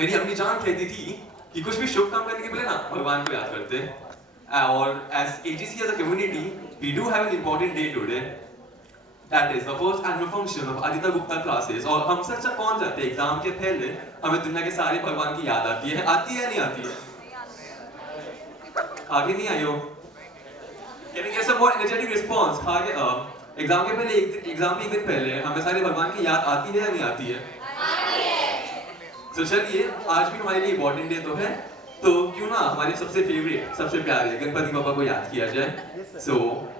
मेरी अम्मी जान कहती थी कि कुछ भी शुभ काम करने के पहले ना भगवान को याद करते हैं। और as AGC as a community, we do have an important day today. That is the first annual function of Aditya Gupta classes. और हम सच कौन जाते हैं एग्जाम के पहले हमें दुनिया के सारे भगवान की याद आती है या नहीं आती है? आगे नहीं आयो? Can you get some more energetic response? आगे एग्जाम के पहले एग्जाम के एक दिन पहले हमें सारे भगवान की याद आती है या नहीं आती है? तो चलिए आज भी हमारे लिए इम्पोर्टेंट डे तो है, तो क्यों ना हमारे सबसे फेवरेट सबसे प्यारे गणपति बप्पा को याद किया जाए। So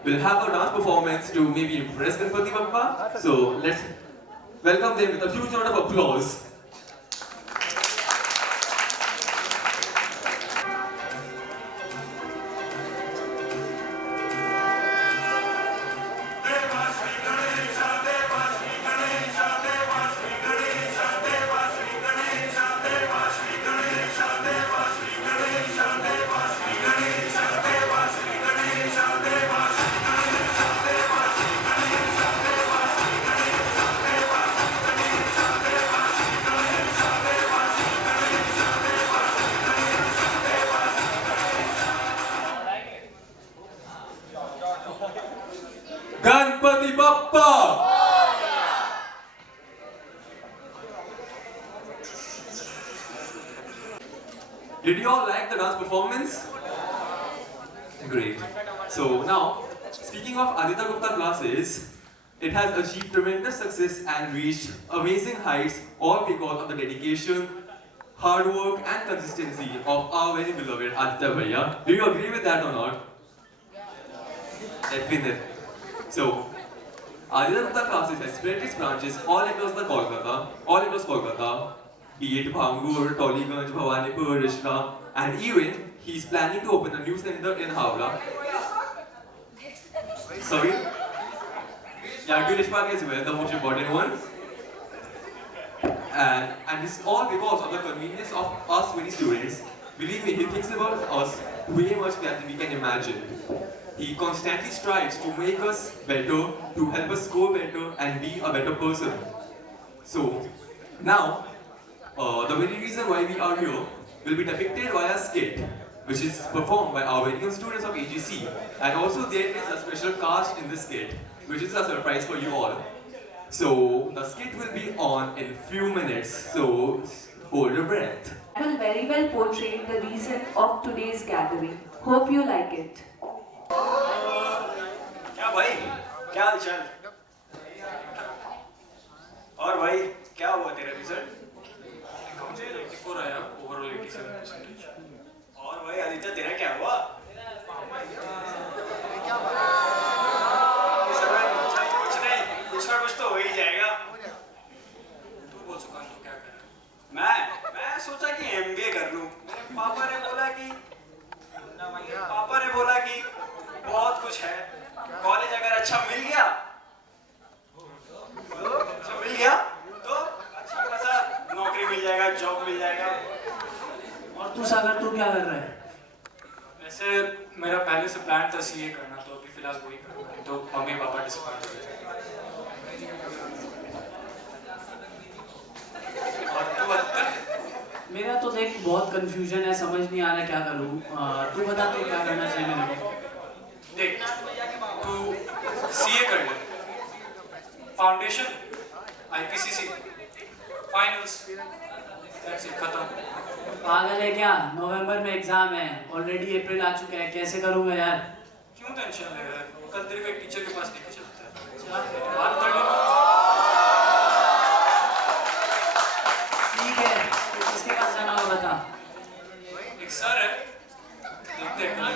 will have a dance performance to maybe impress Ganpati Bappa. So let's welcome them with a huge round of applause. Ganpati Bappa! Did you all like the dance performance? Great. So now, speaking of Aditya Gupta classes, it has achieved tremendous success and reached amazing heights, all because of the dedication, hard work and consistency of our very beloved Aditya Bhaiya. Do you agree with that or not? Definitely. So, Aditya Gupta classes has spread its branches all across Kolkata, be it Bhangur, Toliganj, Bhawanipur, Rishna, and even he's planning to open a new center in Howrah. Sorry? Yagyu Rishpark as well, the most important one. And this is all because of the convenience of us very students. Believe me, he thinks about us way much better than we can imagine. He constantly strives to make us better, to help us score better and be a better person. So, now, the very reason why we are here will be depicted via skit, which is performed by our very own students of AGC. And also there is a special cast in this skit, which is a surprise for you all. So, the skit will be on in few minutes, so hold your breath. I will very well portray the reason of today's gathering. Hope you like it. क्या भाई, क्या हाल चाल? और भाई क्या हुआ तेरा रिजल्ट? मुझे 94 आया, ओवरऑल 87%। और भाई आदित्य तेरा क्या हुआ? कुछ ना कुछ तो हो ही जाएगा। तू बोल सुकान तो क्या कर? मैं सोचा कि MBA कर लूं। पापा ने बोला कि बहुत कुछ है, कॉलेज अगर अच्छा मिल गया तो अच्छा खासा नौकरी मिल जाएगा, जॉब मिल जाएगा। और तू सागर तू क्या कर रहा है? वैसे मेरा पहले से प्लान था सीए करना, तो अभी फिलहाल वही करूँगा, नहीं तो मम्मी पापा डिसअपॉइंट हो जाएंगे। और तू बता? मेरा तो देख बहुत कंफ्यूजन है, समझ नहीं आ रहा क्या करूँ। तू बता तू क्या करना चाहिए मेरे को? देख, तू सीए कर ले, foundation, IPCC, finals, that's it, खत्म। पागल है क्या? नवंबर में एग्जाम है, ऑलरेडी अप्रैल आ चुका है, कैसे करूँगा यार? क्यों टेंशन ले रहा है? कल तेरे को एक टीचर के पास लेके चलता है, बात कर लो। ठीक है, तो किसके पास जाना होगा बता। एक सर है, देखते हैं कल।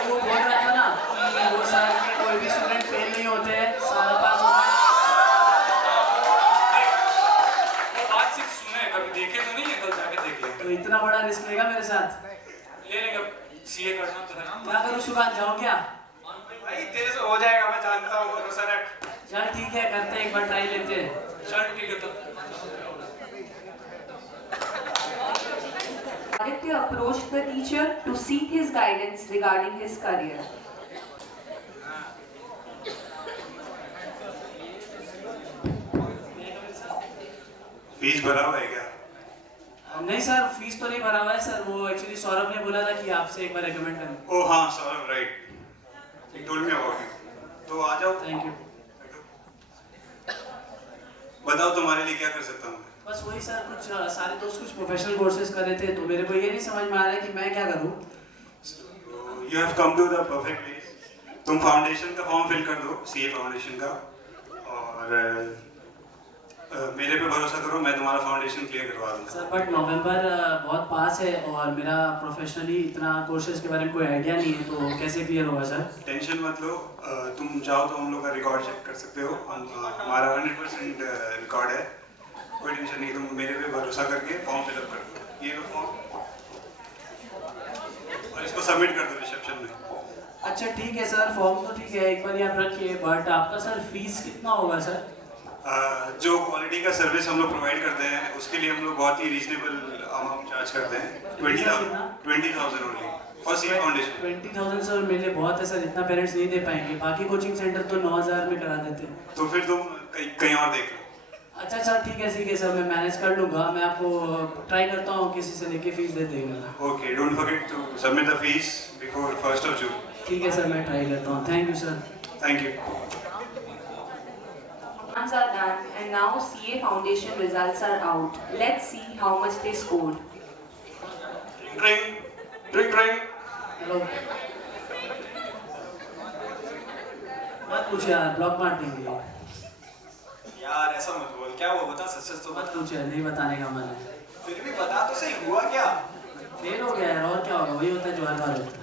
तू बोल रहा था ना कि वो साल में कोई भी स्टूडेंट फेल नहीं होते हैं, सारा पास होता है। वो बात सिर्फ सुने, कभी देखे तो नहीं है, कल जाके देख लेंगे। तो इतना बड़ा रिस्क लेगा मेरे साथ? ले लेंगे, सीए करना तो है ना। क्या करूँ सुभान, जाऊँ क्या? भाई तेरे से हो जाएगा, मैं जानता हूँ, भरोसा रख। चल ठीक है, करते हैं, एक बार ट्राई लेते हैं। चल ठीक है तो। Aditya approached the teacher to seek his guidance regarding his career. Fees भरा हुआ है क्या? नहीं सर, फीस तो नहीं भरा हुआ है सर, वो एक्चुअली सौरभ ने बोला था कि आपसे एक बार रेकमेंड करना। ओह हाँ Saurabh, right, he told me about you. तो आ जाओ। Thank you. बताओ तुम्हारे लिए क्या कर सकता हूँ। बस वही सर, कुछ सारे दोस्त कुछ प्रोफेशनल कोर्सेज कर रहे थे, तो मेरे को ये नहीं समझ में आ रहा है कि मैं क्या करूँ। You have come to the perfect place. तुम फाउंडेशन का फॉर्म फिल कर दो, सीए फाउंडेशन का, और मेरे पे भरोसा करो, मैं तुम्हारा फाउंडेशन क्लियर करवा दूंगा। सर बट नवंबर बहुत पास है और मेरा प्रोफेशनली इतना कोर्सेज के बारे में कोई आइडिया नहीं है, तो कैसे क्लियर होगा सर? टेंशन मत लो, तुम चाहो तो हम लोग का रिकॉर्ड चेक कर सकते हो, हमारा 100% रिकॉर्ड है, कोई टेंशन नहीं। तुम मेरे पे भरोसा करके फॉर्म फिलअप कर दो, ये लो फॉर्म, और इसको सबमिट कर दो रिसेप्शन में। अच्छा ठीक है सर, फॉर्म तो ठीक है, एक बार आप रखिए, बट आपका सर फीस कितना होगा सर? जो क्वालिटी का सर्विस हम लोग प्रोवाइड करते हैं उसके लिए हम लोग बहुत ही रीजनेबल अमाउंट चार्ज करते हैं, 20,000 only for C foundation. 20,000 sir मेरे लिए बहुत है सर, इतना पेरेंट्स नहीं दे पाएंगे, बाकी कोचिंग सेंटर तो 9,000 में करा देते हैं। तो फिर तुम कहीं और देख लो। अच्छा सर ठीक है सर, मैं मैनेज कर लूँगा, मैं आपको ट्राई करता हूँ किसी से लेके फीस दे देंगे। Okay, don't forget to submit the fees before 1st of June। ठीक है सर, मैं ट्राई करता हूँ, thank you sir. Thank you. Exams are done and now CA Foundation results are out. Let's see how much they scored. Drink hello, मत पूछ यार, ब्लॉक मार देंगे। यार ऐसा मत बोल, क्या वो बता, सच सच तो मत पूछ यार, नहीं बताने का मन है। फिर भी बता तो सही, हुआ क्या? फेल हो गया यार, और क्या होगा, वही होता है जो हर बार होता है।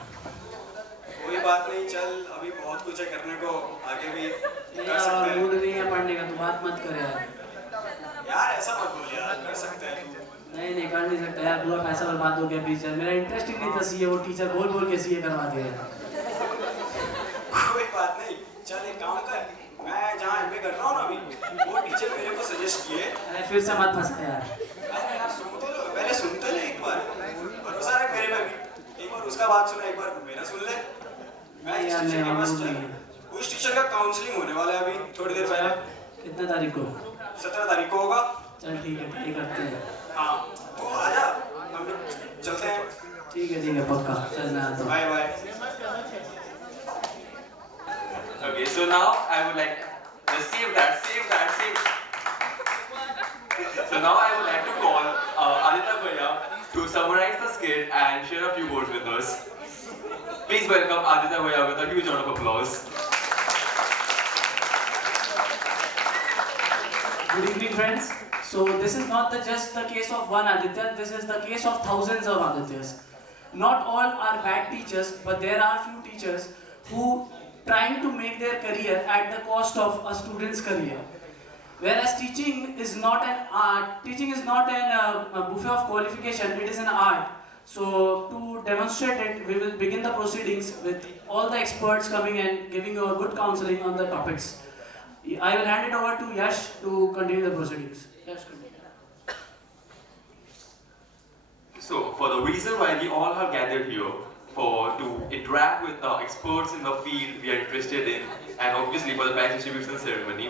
कोई बात नहीं, चल अभी बहुत कुछ है करने को, आगे भी कर यार सकते मूड हैं। नहीं है पढ़ने का, तो बात मत कर यार। यार ऐसा मत बोल यार, कर सकते हैं तू। नहीं कर नहीं सकता यार, पूरा पैसा बर्बाद हो गया बीच में, मेरा इंटरेस्ट ही नहीं था सीए, वो टीचर बोल बोल के सीए करवा दिया यार। कोई बात नहीं, चल एक काम कर, मैं जहाँ एमए कर रहा हूँ ना अभी, वो टीचर मेरे को सजेस्ट किए। अरे फिर से मत फंसा यार। अरे यार सुनते लो, पहले सुनते ले एक बार, भरोसा रख मेरे पे भी, एक बार उसका बात सुना, एक बार मेरा सुन ले। मैं इस यार, टीचर नहीं, के हम पास लोग चल, नहीं। उस टीचर का काउंसलिंग होने वाला है अभी थोड़ी देर पहले, कितने तारीख को? 17 तारीख को होगा। चल ठीक है, ट्राई करते हैं। हाँ तो आजा, हम लोग चलते हैं। ठीक है पक्का, चल मैं आता हूँ। Bye bye. Okay, so now I would like save that. So now I would like to call Aditya Bhaiya to summarize the skit and share a few words with us. Please welcome Aditya Bhaiya with a huge round of applause. Good evening friends. So this is not just the case of one Aditya, this is the case of thousands of Adityas. Not all are bad teachers, but there are few teachers who trying to make their career at the cost of a student's career. Whereas teaching is not an art, teaching is not a buffet of qualification, it is an art. So to demonstrate it, we will begin the proceedings with all the experts coming and giving you a good counseling on the topics. I will hand it over to Yash to continue the proceedings. Yash, continue. So, for the reason why we all are gathered here, to interact with the experts in the field we are interested in, and obviously for the prize distribution ceremony.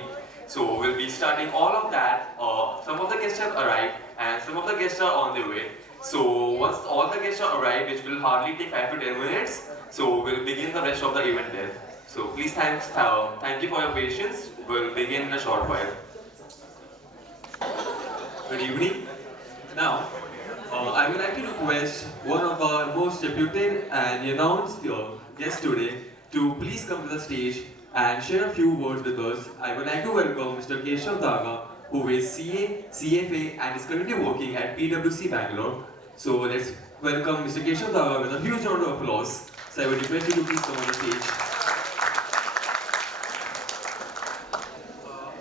So, we'll be starting all of that. Some of the guests have arrived, and some of the guests are on their way. So, once all the guests are arrived, which will hardly take 5 to 10 minutes, so we'll begin the rest of the event then. So, please thank you for your patience. We'll begin in a short while. Good evening. Now, I would like to request one of our most reputed and renowned guests today to please come to the stage and share a few words with us. I would like to welcome Mr. Keshav Daga, who is CA, CFA and is currently working at PwC Bangalore. So let's welcome Mr. Keshav Daga with a huge round of applause. So I would request you to please come on the stage.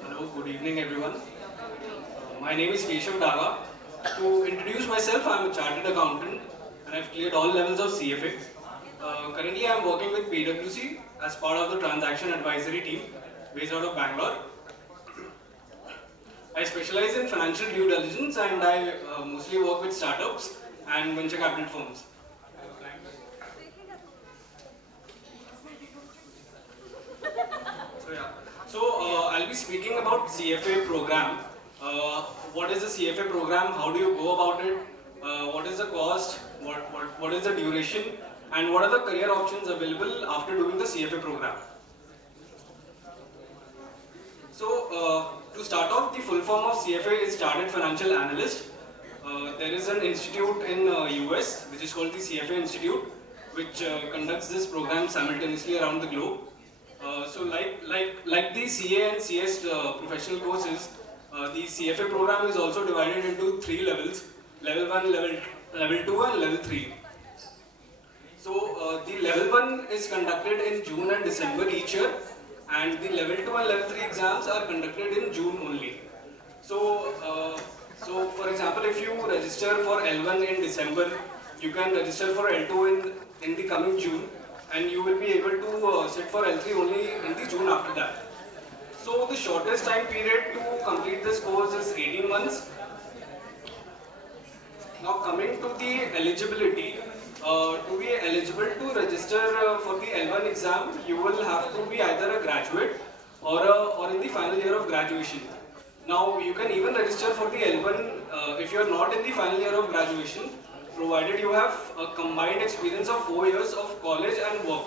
Hello, good evening everyone. My name is Keshav Daga. To introduce myself, I am a chartered accountant and I have cleared all levels of CFA. Currently, I am working with PwC as part of the transaction advisory team based out of Bangalore. I specialize in financial due diligence and I mostly work with startups and venture capital firms. I'll be speaking about CFA program. What is the CFA program? How do you go about it? what is the cost, what is the duration, and what are the career options available after doing the CFA program. So, to start off, the full form of CFA is Chartered Financial Analyst. There is an institute in US which is called the CFA Institute, which conducts this program simultaneously around the globe. So, like the CA and CS professional courses, the CFA program is also divided into 3 levels: level 1, level 2, and level 3. So, the level 1 is conducted in June and December each year, and the level 2 and level 3 exams are conducted in June only. So, for example, if you register for L1 in December, you can register for L2 in the coming June, and you will be able to sit for L3 only in the June after that. So, the shortest time period to complete this course is 18 months. Now, coming to the eligibility, to be eligible to register for the L1 exam, you will have to be either a graduate or in the final year of graduation. Now, you can even register for the L1 if you are not in the final year of graduation, provided you have a combined experience of 4 years of college and work.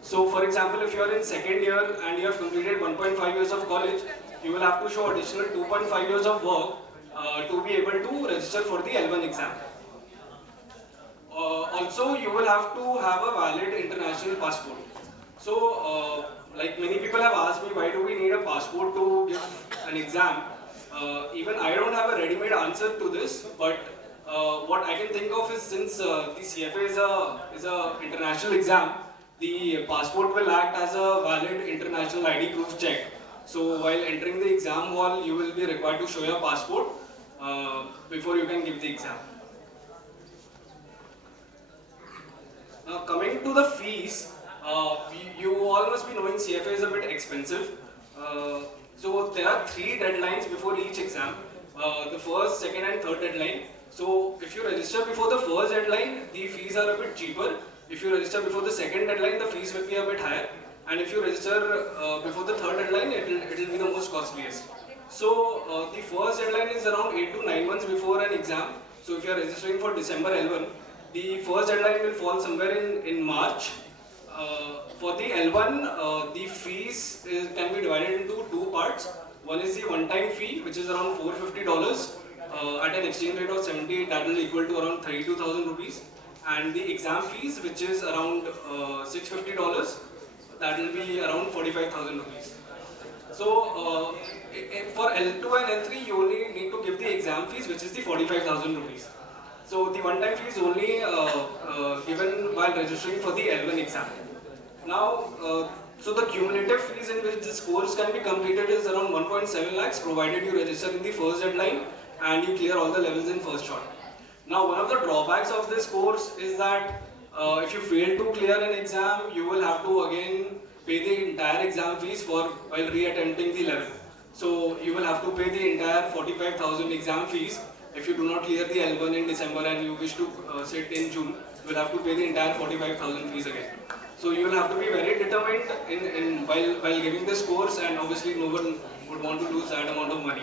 So, for example, if you are in second year and you have completed 1.5 years of college, you will have to show additional 2.5 years of work to be able to register for the L1 exam. Also, you will have to have a valid international passport. So, like many people have asked me, why do we need a passport to give an exam? Even I don't have a ready-made answer to this, but what I can think of is, since the CFA is a international exam, the passport will act as a valid international ID proof check. So while entering the exam hall, you will be required to show your passport before you can give the exam. Now, coming to the fees, you all must be knowing CFA is a bit expensive. So there are 3 deadlines before each exam, the first, second and third deadline. So if you register before the first deadline, the fees are a bit cheaper. If you register before the second deadline, the fees will be a bit higher. And if you register before the third deadline, it will be the most costliest. So the first deadline is around 8 to 9 months before an exam. So if you are registering for December L1, the first deadline will fall somewhere in March. For the L1, the fees can be divided into 2 parts. One is the one-time fee, which is around $450 at an exchange rate of 78, that will equal to around 32,000 rupees. And the exam fees, which is around $650, that will be around 45,000 rupees. So for L2 and L3, you only need to give the exam fees, which is the 45,000 rupees. So the one-time fee is only given while registering for the L1 exam. Now, so the cumulative fees in which this course can be completed is around 1.7 lakhs, provided you register in the first deadline and you clear all the levels in first shot. Now, one of the drawbacks of this course is that if you fail to clear an exam, you will have to again pay the entire exam fees for while re-attempting the level. So you will have to pay the entire 45,000 exam fees. If you do not clear the L1 in December and you wish to sit in June, you will have to pay the entire 45,000 fees again. So you will have to be very determined while giving this course, and obviously no one would want to lose that amount of money.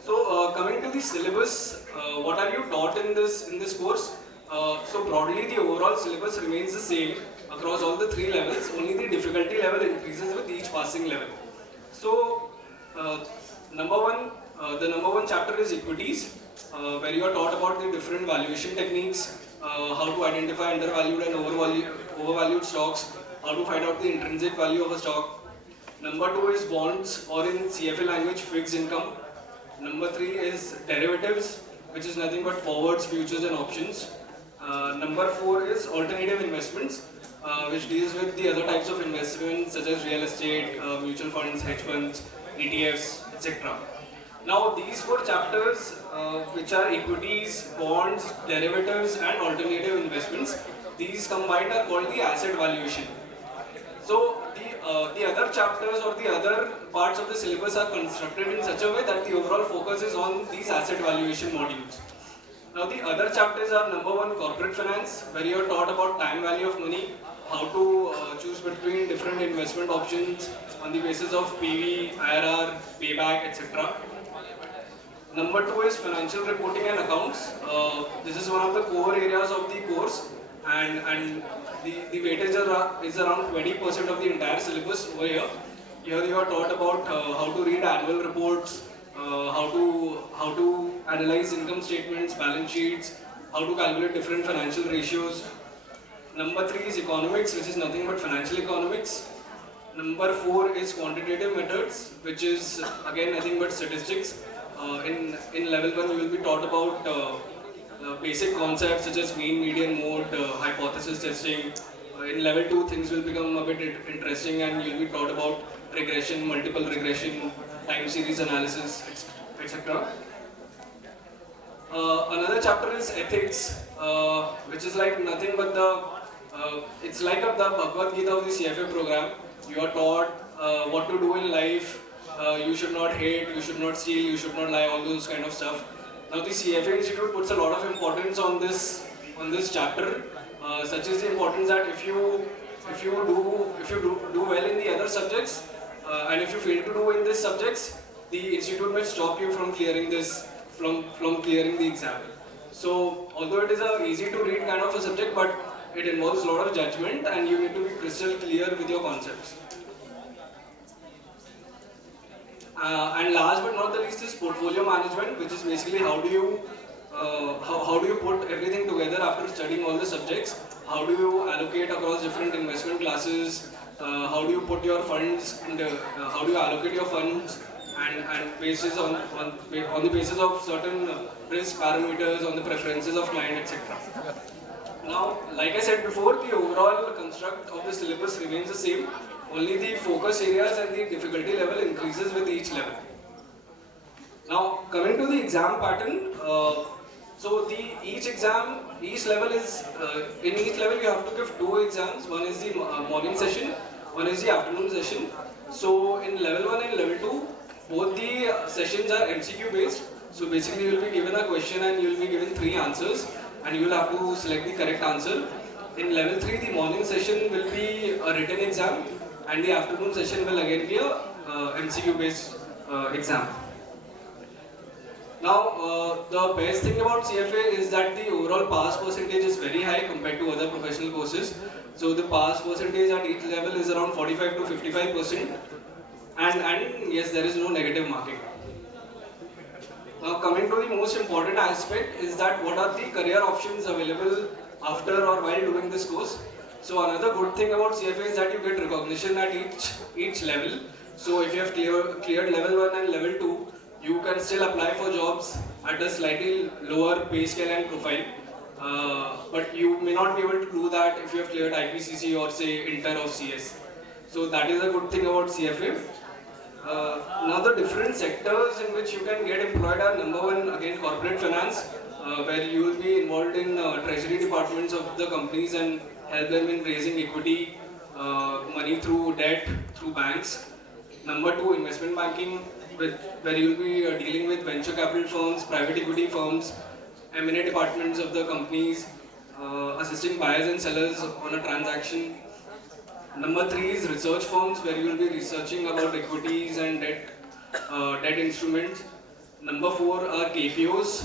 So coming to the syllabus, what are you taught in this course? So broadly, the overall syllabus remains the same across all the 3 levels. Only the difficulty level increases with each passing level. So the number one chapter is equities, where you are taught about the different valuation techniques, how to identify undervalued and overvalued stocks, how to find out the intrinsic value of a stock. Number 2 is bonds, or in CFA language, fixed income. Number 3 is derivatives, which is nothing but forwards, futures and options. Number 4 is alternative investments, which deals with the other types of investments such as real estate, mutual funds, hedge funds, ETFs, etc. Now these 4 chapters, which are equities, bonds, derivatives and alternative investments, these combined are called the asset valuation. So the other chapters or the other parts of the syllabus are constructed in such a way that the overall focus is on these asset valuation modules. Now the other chapters are number 1, corporate finance, where you are taught about time value of money, how to choose between different investment options on the basis of PV, IRR, payback, etc. Number 2 is financial reporting and accounts. This is one of the core areas of the course, and the weightage is around 20% of the entire syllabus over here. Here you are taught about how to read annual reports, how to analyze income statements, balance sheets, how to calculate different financial ratios. Number 3 is economics, which is nothing but financial economics. Number 4 is quantitative methods, which is again nothing but statistics. In level 1 you will be taught about basic concepts such as mean, median, mode, hypothesis testing. In level 2 things will become a bit interesting and you will be taught about regression, multiple regression, time series analysis, etc. Another chapter is ethics, which is like nothing but it's like the Bhagavad Gita of the CFA program. You are taught what to do in life. You should not hate, you should not steal, you should not lie, all those kind of stuff. Now the CFA Institute puts a lot of importance on this chapter, such as the importance that if you do well in the other subjects, and if you fail to do in these subjects, the institute may stop you from clearing clearing the exam. So although it is a easy to read kind of a subject, but it involves a lot of judgment and you need to be crystal clear with your concepts. And last but not the least is portfolio management, which is basically how do you put everything together after studying all the subjects. How do you allocate across different investment classes? How do you put your funds and how do you allocate your funds and basis on the basis of certain risk parameters, on the preferences of client, etc. Now, like I said before, the overall construct of the syllabus remains the same. Only the focus areas and the difficulty level increases with each level. Now, coming to the exam pattern, so each level is, in each level you have to give 2 exams. One is the morning session, one is the afternoon session. So in level 1 and level 2, both the sessions are MCQ based. So basically you will be given a question and you will be given 3 answers and you will have to select the correct answer. In level 3, the morning session will be a written exam and the afternoon session will again be a MCQ based exam. Now, the best thing about CFA is that the overall pass percentage is very high compared to other professional courses. So the pass percentage at each level is around 45 to 55%, and yes, there is no negative marking. Now, coming to the most important aspect is that what are the career options available after or while doing this course. So another good thing about CFA is that you get recognition at each level. So if you have cleared level 1 and level 2, you can still apply for jobs at a slightly lower pay scale and profile. But you may not be able to do that if you have cleared IPCC or say Inter or CS. So that is a good thing about CFA. Now the different sectors in which you can get employed are number 1, again corporate finance, where you will be involved in treasury departments of the companies and help them in raising equity, money through debt, through banks. Number 2, investment banking, where you will be dealing with venture capital firms, private equity firms, M&A departments of the companies, assisting buyers and sellers on a transaction. Number 3 is research firms, where you will be researching about equities and debt instruments. Number 4 are KPOs,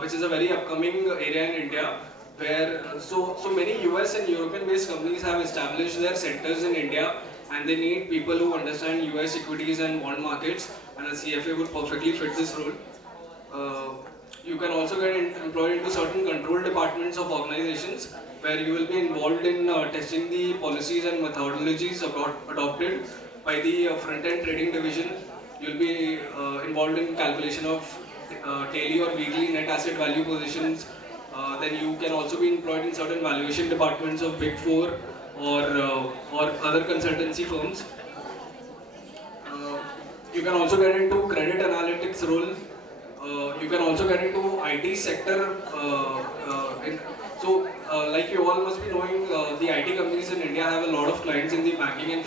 which is a very upcoming area in India, where so many US and European based companies have established their centers in India and they need people who understand US equities and bond markets, and a CFA would perfectly fit this role. You can also get employed into certain control departments of organizations where you will be involved in testing the policies and methodologies adopted by the front-end trading division. You will be involved in calculation of daily or weekly net asset value positions. Then you can also be employed in certain valuation departments of Big Four or other consultancy firms. You can also get into credit analytics role. You can also get into IT sector. Like you all must be knowing, the IT companies in India have a lot of clients in the banking and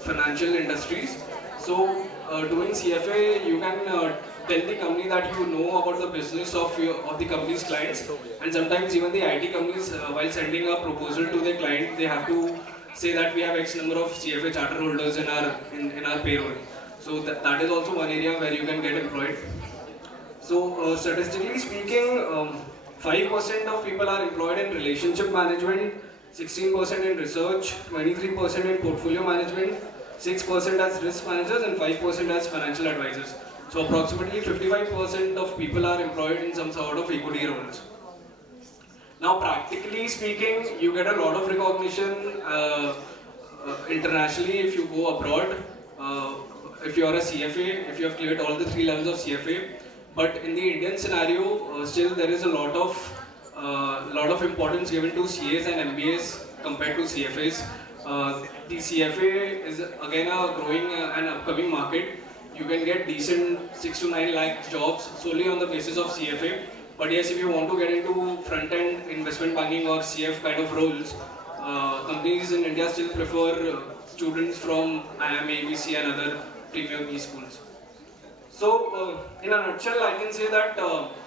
financial industries. So doing CFA, you can tell the company that you know about the business of the company's clients, and sometimes even the IT companies, while sending a proposal to their client, they have to say that we have X number of CFA charter holders in our payroll. So that is also one area where you can get employed. So statistically speaking, 5% of people are employed in relationship management, 16% in research, 23% in portfolio management, 6% as risk managers, and 5% as financial advisors. So approximately 55% of people are employed in some sort of equity roles. Now, practically speaking, you get a lot of recognition internationally if you go abroad. If you are a CFA, if you have cleared all the 3 levels of CFA. But in the Indian scenario, still there is a lot of importance given to CAs and MBAs compared to CFAs. The CFA is again a growing and upcoming market. You can get decent 6 to 9 lakh jobs solely on the basis of CFA. But yes, if you want to get into front-end investment banking or CF kind of roles, companies in India still prefer students from IIM, ABC and other premium B schools. So, in a nutshell, I can say that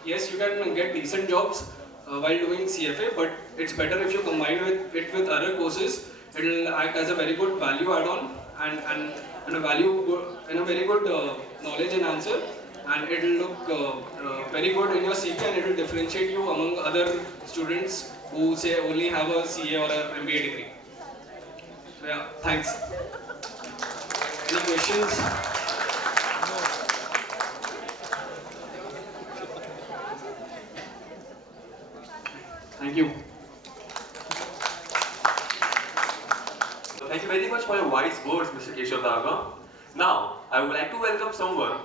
yes, you can get decent jobs while doing CFA, but it's better if you combine it with other courses. It will act as a very good value add-on and a very good knowledge enhancer, and it will look very good in your CV, and it will differentiate you among other students who say only have a CA or an MBA degree. So yeah, thanks. Any questions? Thank you. So thank you very much for your wise words, Mr. Keshav Daga. Now, I would like to welcome someone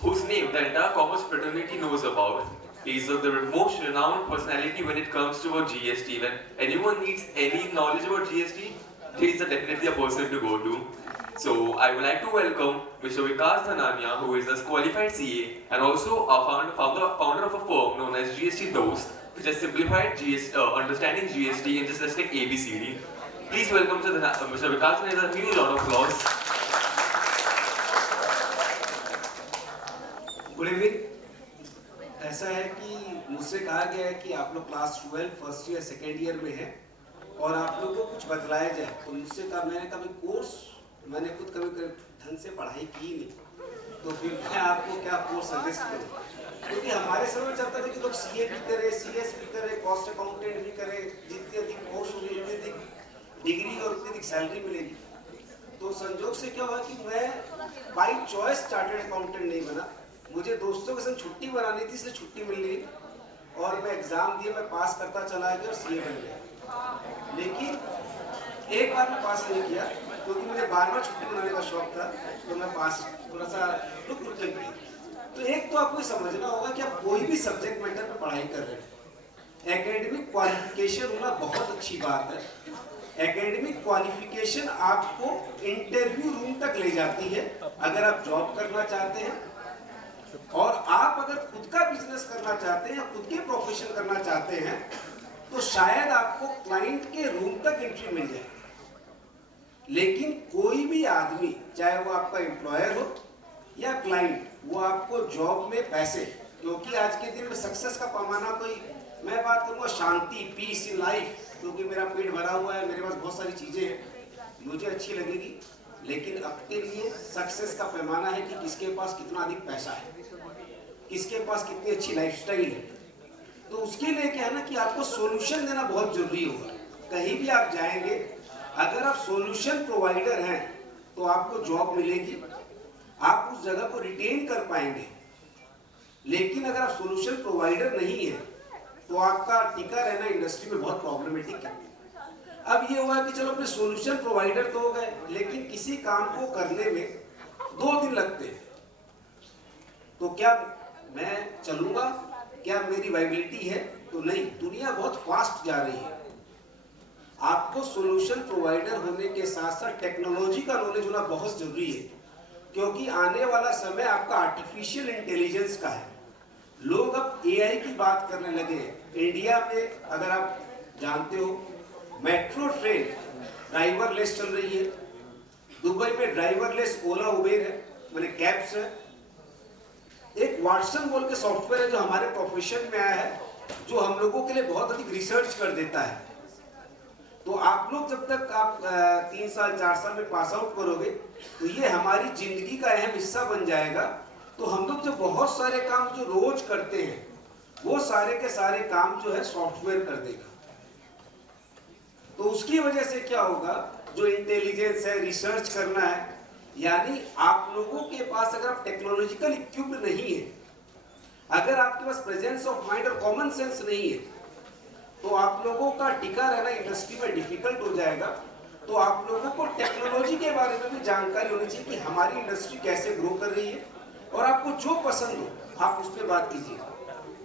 whose name the entire commerce fraternity knows about. He is the most renowned personality when it comes to our GST. When anyone needs any knowledge about GST, he is definitely a person to go to. So I would like to welcome Mr. Vikas Dhanania, who is a qualified CA and also a founder of a firm known as GST Dost, which has simplified understanding GST in just less like ABCD. Please welcome Mr. Vikas Dhanania. A huge round of applause. Good evening. ऐसा है कि मुझसे कहा गया है कि आप लोग क्लास 12 फर्स्ट ईयर सेकेंड ईयर में हैं और आप लोग को कुछ बतलाया जाए, तो मुझसे कहा, मैंने कभी कोर्स मैंने खुद कभी ढंग से पढ़ाई की नहीं, तो फिर मैं आपको क्या कोर्स सजेस्ट करूँ, क्योंकि हमारे समय में चलता था कि लोग CA भी करे, CS भी करे, कॉस्ट अकाउंटेंट भी करे, जितनी अधिक कोर्स होगी उतनी अधिक डिग्री और उतनी अधिक सैलरी मिलेगी। तो संजोग से क्या हुआ कि मैं बाई चॉइस चार्टर्ड अकाउंटेंट नहीं बना, मुझे दोस्तों के संग छुट्टी बनानी थी, इसलिए छुट्टी मिल गई और मैं एग्ज़ाम दिए, मैं पास करता चला गया और CA बन गया। लेकिन एक बार मैं पास नहीं किया क्योंकि मुझे बार-बार छुट्टी बनाने का शौक था, तो मैं पास थोड़ा सा रुक के किया। तो एक तो आपको समझना होगा कि आप कोई भी सब्जेक्ट मैटर पर पढ़ाई कर रहे हैं, एकेडमिक क्वालिफिकेशन होना बहुत अच्छी बात है। एकेडमिक क्वालिफिकेशन आपको इंटरव्यू रूम तक ले जाती है अगर आप जॉब करना चाहते हैं, और आप अगर खुद का बिजनेस करना चाहते हैं या खुद के प्रोफेशन करना चाहते हैं तो शायद आपको क्लाइंट के रूम तक एंट्री मिल जाए। लेकिन कोई भी आदमी, चाहे वो आपका एम्प्लॉयर हो या क्लाइंट, वो आपको जॉब में पैसे, क्योंकि आज के दिन में सक्सेस का पैमाना कोई, मैं बात करूँगा शांति, पीस इन लाइफ, क्योंकि मेरा पेट भरा हुआ है, मेरे पास बहुत सारी चीज़ें हैं, मुझे अच्छी लगेगी, लेकिन आपके लिए सक्सेस का पैमाना है कि किसके पास कितना अधिक पैसा है, किसके पास कितनी अच्छी लाइफस्टाइल है। तो उसके लिए क्या है ना कि आपको सॉल्यूशन देना बहुत जरूरी होगा। कहीं भी आप जाएंगे, अगर आप सॉल्यूशन प्रोवाइडर हैं तो आपको जॉब मिलेगी, आप उस जगह को रिटेन कर पाएंगे। लेकिन अगर आप सॉल्यूशन प्रोवाइडर नहीं है तो आपका टिका रहना इंडस्ट्री में बहुत प्रॉब्लमेटिक है। अब ये हुआ कि चलो अपने सॉल्यूशन प्रोवाइडर तो हो गए, लेकिन किसी काम को करने में 2 दिन लगते हैं, तो क्या मैं चलूंगा, क्या मेरी वाइबिलिटी है? तो नहीं, दुनिया बहुत फास्ट जा रही है। आपको सॉल्यूशन प्रोवाइडर होने के साथ साथ टेक्नोलॉजी का नॉलेज होना बहुत जरूरी है, क्योंकि आने वाला समय आपका आर्टिफिशियल इंटेलिजेंस का है। लोग अब AI की बात करने लगे हैं। इंडिया में अगर आप जानते हो, मेट्रो ट्रेन ड्राइवरलेस चल रही है, दुबई में ड्राइवरलेस ओला उबेर है, मैंने कैब्स है। एक वाटसन बोल के सॉफ्टवेयर है जो हमारे प्रोफेशन में आया है, जो हम लोगों के लिए बहुत अधिक रिसर्च कर देता है। तो आप लोग जब तक आप 3 साल 4 साल में पास आउट करोगे तो ये हमारी जिंदगी का अहम हिस्सा बन जाएगा। तो हम लोग जो बहुत सारे काम जो रोज करते हैं वो सारे के सारे काम जो है सॉफ्टवेयर कर देगा। तो उसकी वजह से क्या होगा, जो इंटेलिजेंस है, रिसर्च करना है, यानी आप लोगों के पास अगर आप टेक्नोलॉजिकल इक्विप्ड नहीं है, अगर आपके पास प्रेजेंस ऑफ माइंड और कॉमन सेंस नहीं है, तो आप लोगों का टिका रहना इंडस्ट्री में डिफिकल्ट हो जाएगा। तो आप लोगों को टेक्नोलॉजी के बारे में भी जानकारी होनी चाहिए कि हमारी इंडस्ट्री कैसे ग्रो कर रही है, और आपको जो पसंद हो आप उस पर बात कीजिए।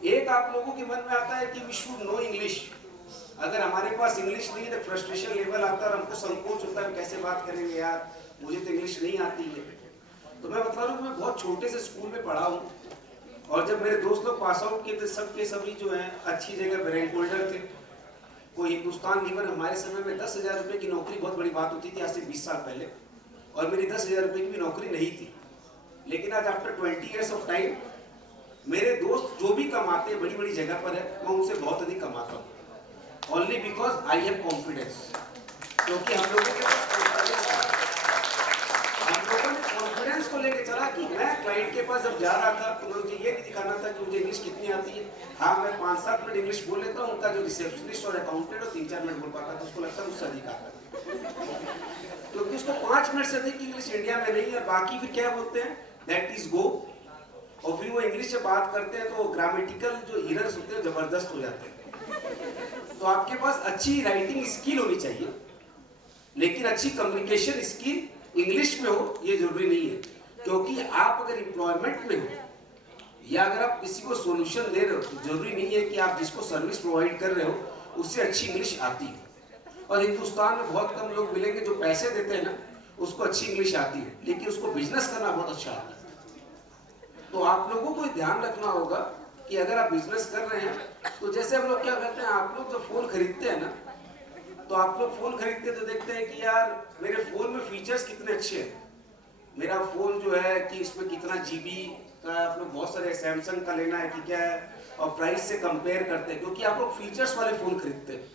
एक आप लोगों के मन में आता है कि वी शुड नो इंग्लिश। अगर हमारे पास इंग्लिश नहीं है तो फ्रस्ट्रेशन लेवल आता है और हमको संकोच होता है, कैसे बात करेंगे यार, मुझे तो इंग्लिश नहीं आती है। तो मैं बता रहा हूँ, मैं बहुत छोटे से स्कूल में पढ़ा हूँ, और जब मेरे दोस्त लोग पास आउट किए थे सबके सभी जो हैं अच्छी जगह पे रैंक होल्डर थे। कोई हिंदुस्तान लीवर, हमारे समय में 10,000 रुपये की नौकरी बहुत बड़ी बात होती थी, आज से 20 साल पहले, और मेरी 10,000 रुपये की भी नौकरी नहीं थी। लेकिन आज आफ्टर 20 ईयर्स ऑफ टाइम मेरे दोस्त जो भी कमाते हैं बड़ी बड़ी जगह पर है, मैं उनसे बहुत अधिक कमाता हूँ, only because I have confidence. क्योंकि हम लोगों के पास कॉन्फिडेंस है, हम लोगों ने कॉन्फिडेंस को लेके चला कि मैं क्लाइंट के पास जब जा रहा था तो मुझे ये नहीं दिखाना था कि मुझे इंग्लिश कितनी आती है। हाँ, मैं 5-7 मिनट इंग्लिश बोल लेता हूँ, उनका जो रिसेप्शनिस्ट और अकाउंटेंट वो 3-4 मिनट बोल पाता, तो उसको लगता है मुझसे अधिक आता है, क्योंकि उसको 5 मिनट से अधिक इंग्लिश इंडिया में नहीं है। बाकी फिर क्या बोलते हैं, दैट इज गो, और फिर वो इंग्लिश से बात करते हैं तो ग्रामेटिकल जो एरर्स होते हैं जबरदस्त हो जाते हैं। तो आपके पास अच्छी राइटिंग स्किल होनी चाहिए, लेकिन अच्छी कम्युनिकेशन स्किल इंग्लिश में हो ये जरूरी नहीं है। क्योंकि आप अगर एम्प्लॉयमेंट में हो या अगर आप किसी को सोल्यूशन दे रहे हो तो जरूरी नहीं है कि आप जिसको सर्विस प्रोवाइड कर रहे हो उससे अच्छी इंग्लिश आती है। और हिंदुस्तान में बहुत कम लोग मिलेंगे जो पैसे देते हैं ना, उसको अच्छी इंग्लिश आती है, लेकिन उसको बिजनेस करना बहुत अच्छा आता है। तो आप लोगों को ध्यान रखना होगा कि अगर आप बिजनेस कर रहे हैं तो जैसे हम लोग क्या कहते हैं, आप लोग जब फोन खरीदते हैं ना, तो आप लोग फोन खरीदते तो देखते हैं कि यार मेरे फोन में फीचर्स कितने अच्छे हैं, मेरा फोन जो है कि इसमें कितना जीबी का, आप लोग बहुत सारे सैमसंग का लेना है कि क्या है, और प्राइस से कंपेयर करते हैं, क्योंकि आप लोग फीचर्स वाले फोन खरीदते हैं।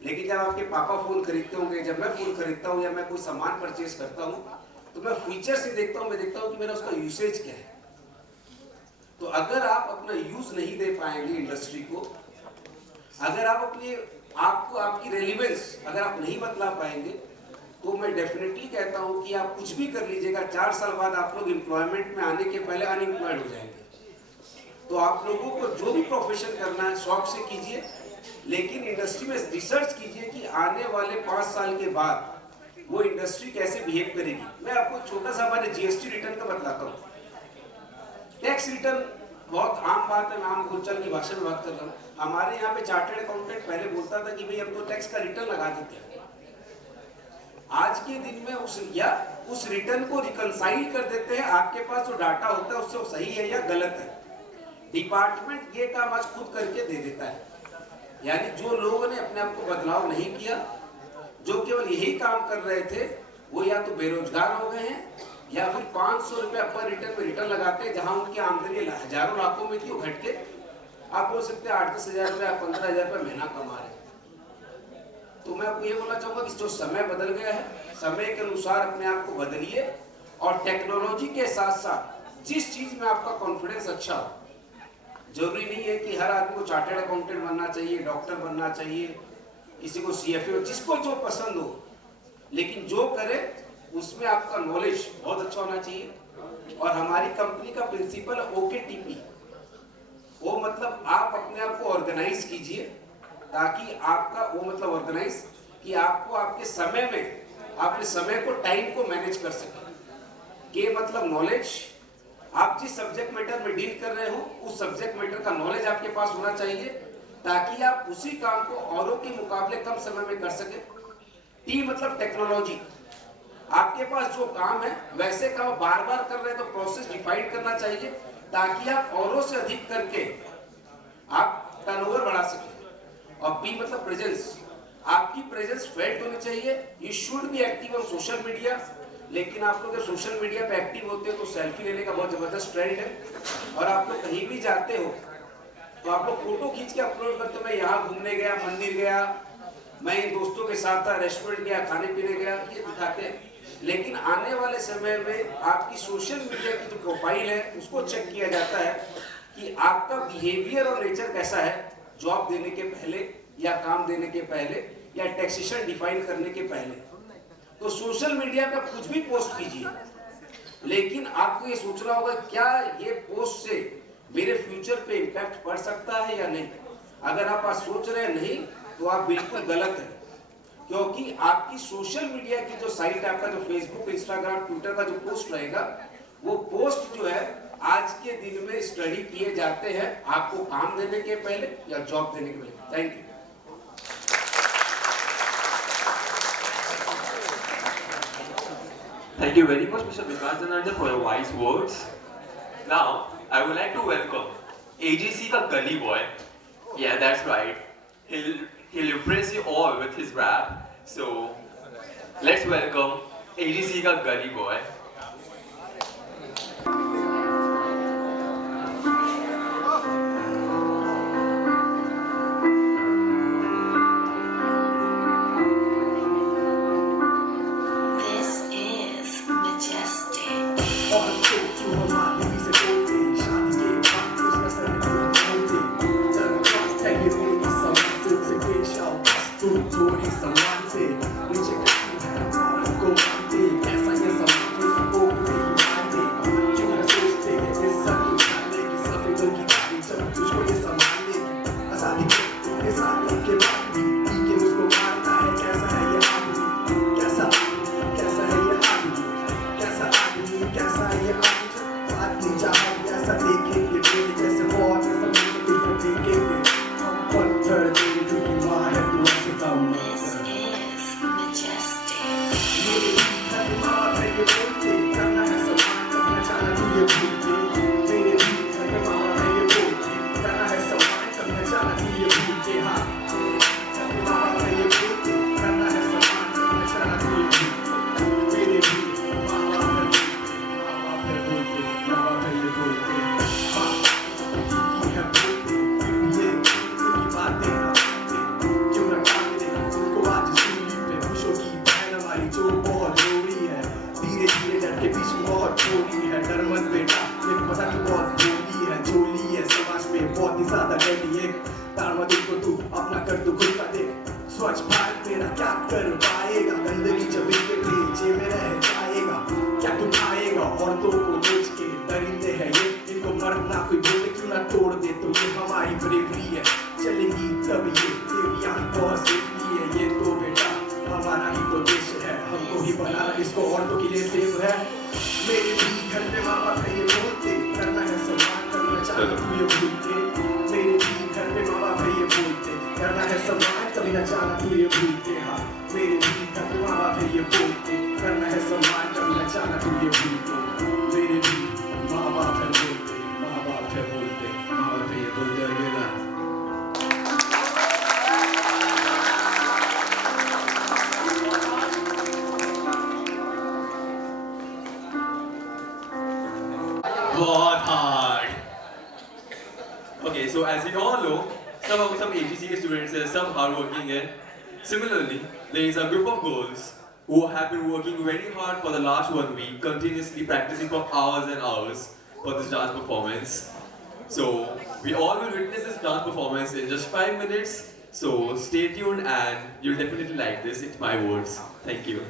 लेकिन जब आपके पापा फोन खरीदते होंगे, जब मैं फोन खरीदता हूँ या मैं कोई सामान परचेज करता हूँ, तो मैं फीचर्स नहीं देखता हूँ, मैं देखता हूँ कि मेरा उसका यूसेज क्या है। तो अगर आप अपना यूज नहीं दे पाएंगे इंडस्ट्री को, अगर आप अपने आपको आपकी रेलिवेंस अगर आप नहीं बतला पाएंगे, तो मैं डेफिनेटली कहता हूं कि आप कुछ भी कर लीजिएगा, 4 साल बाद आप लोग एम्प्लॉयमेंट में आने के पहले अनएम्प्लॉयड हो जाएंगे। तो आप लोगों को जो भी प्रोफेशन करना है शौक से कीजिए, लेकिन इंडस्ट्री में रिसर्च कीजिए कि आने वाले 5 साल के बाद वो इंडस्ट्री कैसे बिहेव करेगी। मैं आपको छोटा सा हमारे जीएसटी रिटर्न का बतलाता हूँ। टैक्स रिटर्न बहुत आम बात है, मैं आम बोलचाल की भाषा में बात कर रहा हूँ। हमारे यहाँ पे चार्टर्ड अकाउंटेंट पहले बोलता था कि भाई हम तो टैक्स का रिटर्न लगा देते हैं। आज के दिन में उस रिटर्न को रिकंसाइल कर देते हैं, आपके पास जो डाटा होता है उससे वो सही है या गलत है। डिपार्टमेंट ये काम आज खुद करके दे देता है। यानी जो लोगों ने अपने आप को बदलाव नहीं किया, जो केवल यही काम कर रहे थे, वो या तो बेरोजगार हो गए हैं या फिर 500 रुपया पर रिटर्न में रिटर्न लगाते हैं, जहां उनकी आमदनी हजारों लाखों में थी, वो घट के आप बोल सकते हैं 8-10 हजार रुपया 15,000 रुपया महीना कमा रहे हैं। तो मैं आपको ये बोलना चाहूंगा कि जो समय बदल गया है, समय के अनुसार अपने आप को बदलिए, और टेक्नोलॉजी के साथ साथ जिस चीज में आपका कॉन्फिडेंस अच्छा हो, जरूरी नहीं है कि हर आदमी को चार्टर्ड अकाउंटेंट बनना चाहिए, डॉक्टर बनना चाहिए, किसी को CFA, जिसको जो पसंद हो, लेकिन जो करे उसमें आपका नॉलेज बहुत अच्छा होना चाहिए। और हमारी कंपनी का प्रिंसिपल है OKTP, वो मतलब आप अपने आप को ऑर्गेनाइज कीजिए, ताकि आपका वो मतलब ऑर्गेनाइज कि आपको आपके समय में अपने समय को टाइम को मैनेज कर सके। के मतलब नॉलेज, आप जिस सब्जेक्ट मैटर में डील कर रहे हो उस सब्जेक्ट मैटर का नॉलेज आपके पास होना चाहिए, ताकि आप उसी काम को औरों के मुकाबले कम समय में कर सके। टी मतलब टेक्नोलॉजी, आपके पास जो काम है वैसे काम बार बार कर रहे हैं तो प्रोसेस डिफाइन करना चाहिए, ताकि आप औरों से अधिक करके आप टर्नओवर बढ़ा सके। और पी मतलब प्रेजेंस, आपकी प्रेजेंस फेल्ट होनी चाहिए। You should be active on social media, लेकिन आप लोग जब सोशल मीडिया पे एक्टिव होते हो तो सेल्फी लेने का बहुत जबरदस्त ट्रेंड है, और आप लोग कहीं भी जाते हो तो आप लोग फोटो खींच के अपलोड करते हो, मैं यहाँ घूमने गया, मंदिर गया, मैं इन दोस्तों के साथ था, रेस्टोरेंट गया, खाने पीने गया, ये दिखाते हैं। लेकिन आने वाले समय में आपकी सोशल मीडिया की जो प्रोफाइल है उसको चेक किया जाता है कि आपका बिहेवियर और नेचर कैसा है जॉब देने के पहले या काम देने के पहले या टैक्सेशन डिफाइन करने के पहले। तो सोशल मीडिया पे कुछ भी पोस्ट कीजिए, लेकिन आपको ये सोचना होगा क्या ये पोस्ट से मेरे फ्यूचर पे इम्पैक्ट पड़ सकता है या नहीं। अगर आप आज सोच रहे हैं नहीं तो आप बिल्कुल गलत हैं, क्योंकि आपकी सोशल मीडिया की जो साइट, आपका जो फेसबुक, इंस्टाग्राम, ट्विटर का जो पोस्ट रहेगा, वो पोस्ट जो है आज के दिन में स्टडी किए जाते हैं आपको काम देने के पहले या जॉब देने के पहले। Thank you. Thank you very much, Mr. Vikas Dhananjay, for your wise words. Now, I would like to welcome AGC ka Gully Boy. Yeah, that's right. He'll impress you all with his rap. So, let's welcome AGC ka Gully Boy. Okay, so as we all know, some AGC students are some hardworking here. Similarly, there is a group of girls who have been working very hard for the last 1 week, continuously practicing for hours and hours for this dance performance. So we all will witness this dance performance in just 5 minutes. So stay tuned and you'll definitely like this. It's my words. Thank you.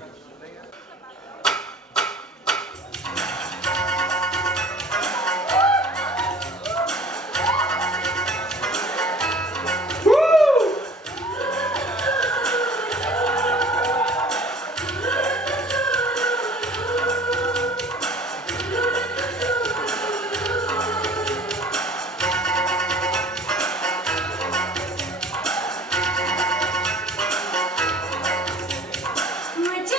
मुझे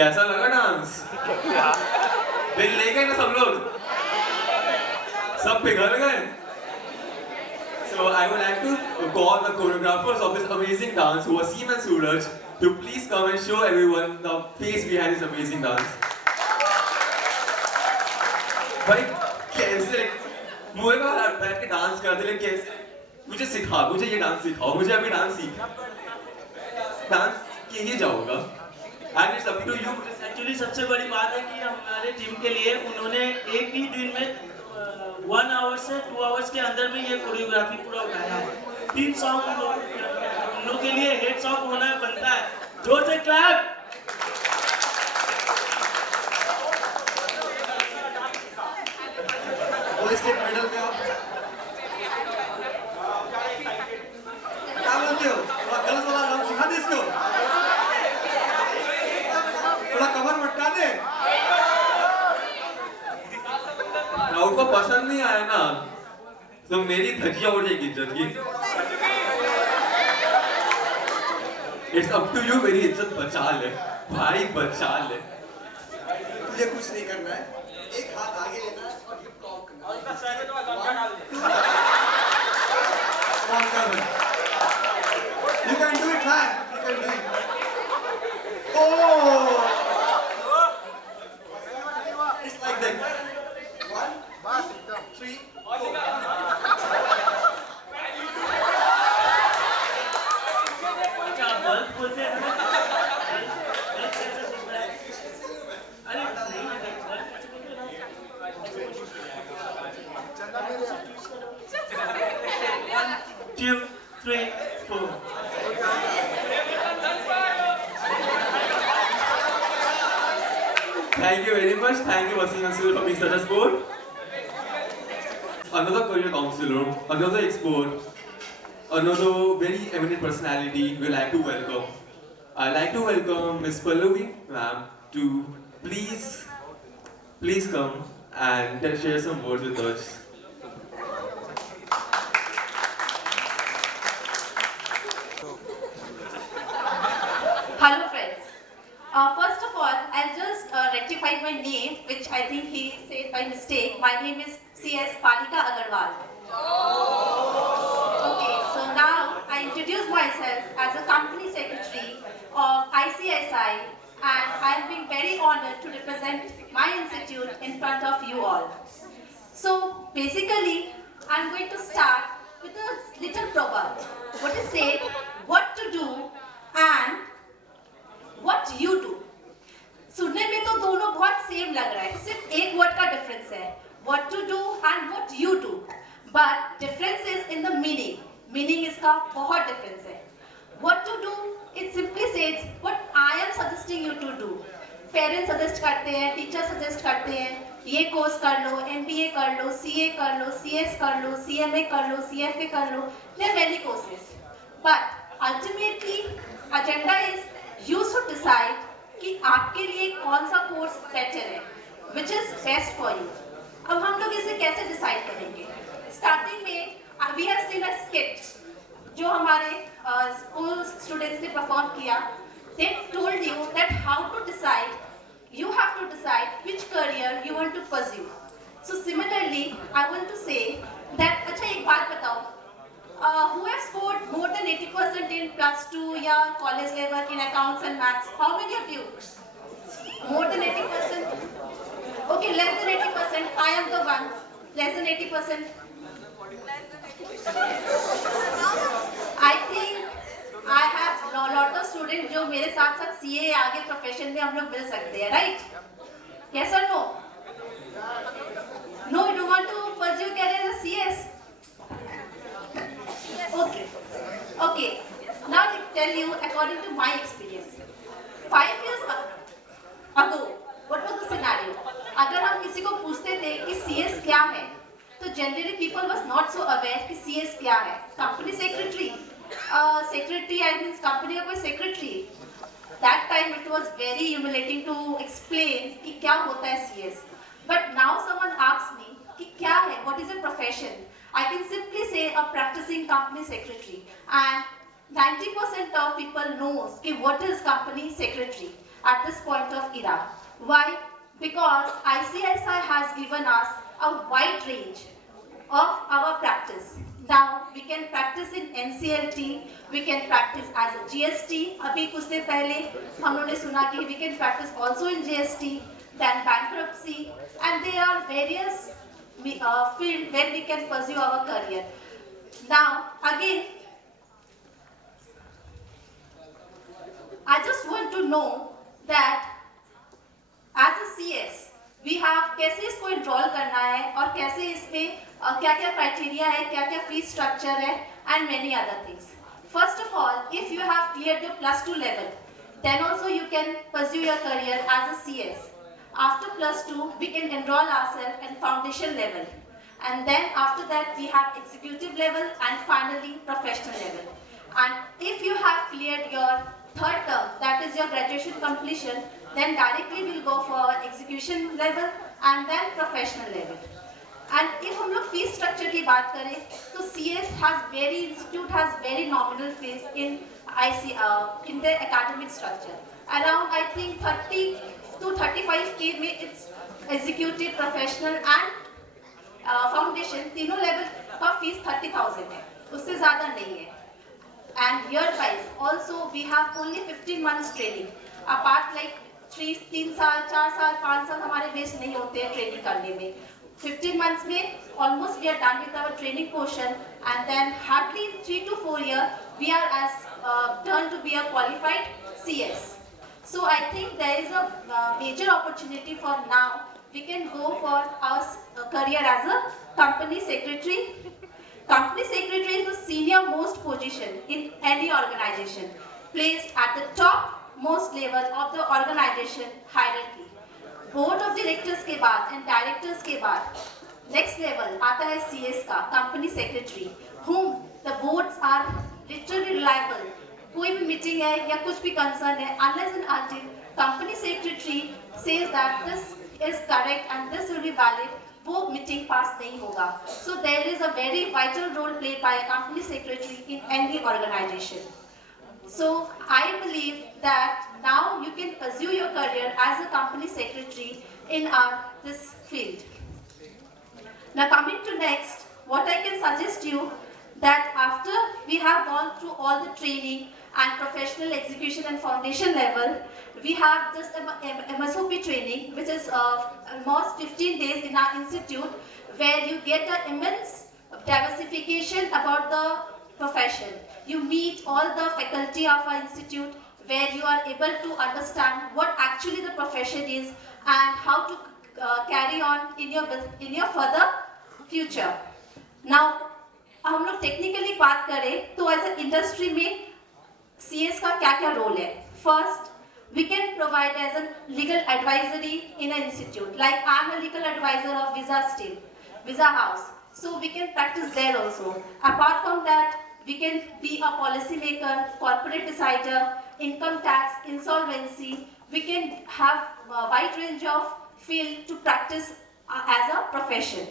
कैसा लगा डांस? दिल ले गए ना सब लोग? सब पिघल गए? So I would like to call the choreographers of this amazing dance, who are Seem and Suraj, to please come and show everyone the face behind this amazing dance. भाई कैसे मुझे ना बैठ के डांस करते, लेकिन कैसे मुझे सिखा, मुझे ये डांस सिखाओ, मुझे अभी डांस सीखना, डांस के ही जाऊंगा। And it's up to you. Actually सबसे बड़ी बात है कि हमारे टीम के लिए उन्होंने एक ही दिन में 1 आवर से 2 आवर्स के अंदर में ये कोरियोग्राफी पूरा उठाया है। 3 सॉन्ग उन लोगों के लिए हेड सॉन्ग होना बनता है। जोर से क्लैप। स्टेट मेडल पे आप क्या बोलते हो? थोड़ा गलत वाला नाम सिखा दे इसको, थोड़ा कमर मटका दे। क्राउड को पसंद नहीं आया ना, तो मेरी धजिया उड़ जाएगी इज्जत की। इट्स अप टू यू, मेरी इज्जत बचा ले भाई, बचा ले। तुझे कुछ नहीं करना है, एक हाथ आगे लेना है और हिप टॉप करना है। You can do it, man. You can do it. Oh! It's like that. 1, 2, 3, 4. क्या बल्ब बोलते हैं? बल्ब कैसे बोलता है? अरे नहीं बल्ब कैसे बोलते हैं? 1, 2, 3, 4. Thank you very much. Thank you, Wasim and Suraj, for being such a sport. Another career counselor, another expert, another very eminent personality we like to welcome. I'd like to welcome Miss Pallavi ma'am to please come and share some words with us. Hello friends. First of all, I'll just rectify my name, which I think he said by mistake. My name is C.S. Palika Agarwal. Okay, so now I introduce myself as a company secretary of ICSI, and I am being very honored to represent my institute in front of you all. So basically, I'm going to start with a little proverb. What is said, what to do and what you do. सुनने में तो दोनों बहुत सेम लग रहा है, सिर्फ एक वर्ड का डिफरेंस है, what to do and what you do. But difference is in the meaning. Meaning इसका बहुत डिफरेंस है. What to do, it simply says what I am suggesting you to do. Parents suggest करते हैं, टीचर सजेस्ट करते हैं, ये कोर्स कर लो, MBA कर लो, CA कर लो, CS कर लो, CMA कर लो, CFA कर लो, there are many courses. But ultimately, agenda is you should decide कि आपके लिए कौन सा कोर्स बेटर है, which is best for you. अब हम लोग इसे कैसे डिसाइड करेंगे? स्टार्टिंग में we have seen a skit जो हमारे स्कूल स्टूडेंट्स ने परफॉर्म किया. They told you that how to decide. You have to decide which career you want to pursue. So similarly, I want to say that अच्छा एक बात बताओ. Who have scored more than 80% in +2 या college level in accounts and maths? How many of you? More than 80%? Okay, less than 80%. I am the one. Less than 80%. I think I have lot of students जो मेरे साथ साथ CA आगे profession में हम लोग मिल सकते हैं, right? Yes or no? No, you don't want to pursue career as CS? Okay. Now I tell you according to my experience. 5 years ago, what was the scenario? अगर हम किसी को पूछते थे कि CS क्या है, तो generally people was not so aware कि CS क्या है. Company secretary. Secretary, I mean company का कोई secretary. That time it was very humiliating to explain कि क्या होता है CS. But now someone asks me कि क्या है, what is your profession? I can simply say a practicing company secretary, and 90% of people knows कि what is company secretary. at this point of era. Why? Because ICSI has given us a wide range of our practice. Now we can practice in NCLT, we can practice as a GST. अभी कुछ दिन पहले हम लोगों ने सुना कि we can practice also in GST, then bankruptcy, and there are various fields where we can pursue our career. Now again, I just want to know that as a CS, we have कैसे इसको enroll करना है और कैसे इसमें क्या-क्या criteria है, क्या-क्या fee structure है, and many other things. First of all, if you have cleared your +2 level, then also you can pursue your career as a CS. After +2, we can enroll ourselves in foundation level, and then after that we have executive level and finally professional level. And if you have cleared your third term, that is your graduation completion, then directly we'll go for execution level and then professional level. And if हम लोग fee structure की बात करें, तो CS institute has very nominal fees in their academic structure. Around I think 30 to 35K में it's executive, professional and foundation तीनों level का fees 30,000 है, उससे ज़्यादा नहीं है. And year-wise, also we have only 15 months training. Apart like 3 साल, 4 साल, 5 साल हमारे waste नहीं होते हैं training करने में. 15 months में almost we are done with our training portion, and then hardly 3 to 4 years we are turned to be a qualified CS. So I think there is a major opportunity for now. We can go for our career as a company secretary. Company secretary is the senior most position in any organization, placed at the top most level of the organization hierarchy. Board of directors के बाद and directors के बाद next level आता है CS का company secretary, whom the boards are literally reliable. कोई भी meeting है या कुछ भी concern है, unless and until company secretary says that this is correct and this will be valid, वो meeting pass नहीं होगा. So there is a very vital role played by a company secretary in any organization. So I believe that now you can pursue your career as a company secretary in this field. Now coming to next, what I can suggest you that after we have gone through all the training and professional execution and foundation level, we have just MSOP training, which is almost 15 days in our institute, where you get an immense diversification about the profession. You meet all the faculty of our institute, where you are able to understand what actually the profession is and how to carry on in your further future. Now, हम लोग technically बात करें तो as a industry में CS का क्या रोल है? First, we can provide as a legal advisory in an institute. Like I am a legal advisor of Visa Steel, Visa House. So we can practice there also. Apart from that, we can be a policy maker, corporate decider, income tax, insolvency. We can have a wide range of field to practice as a profession.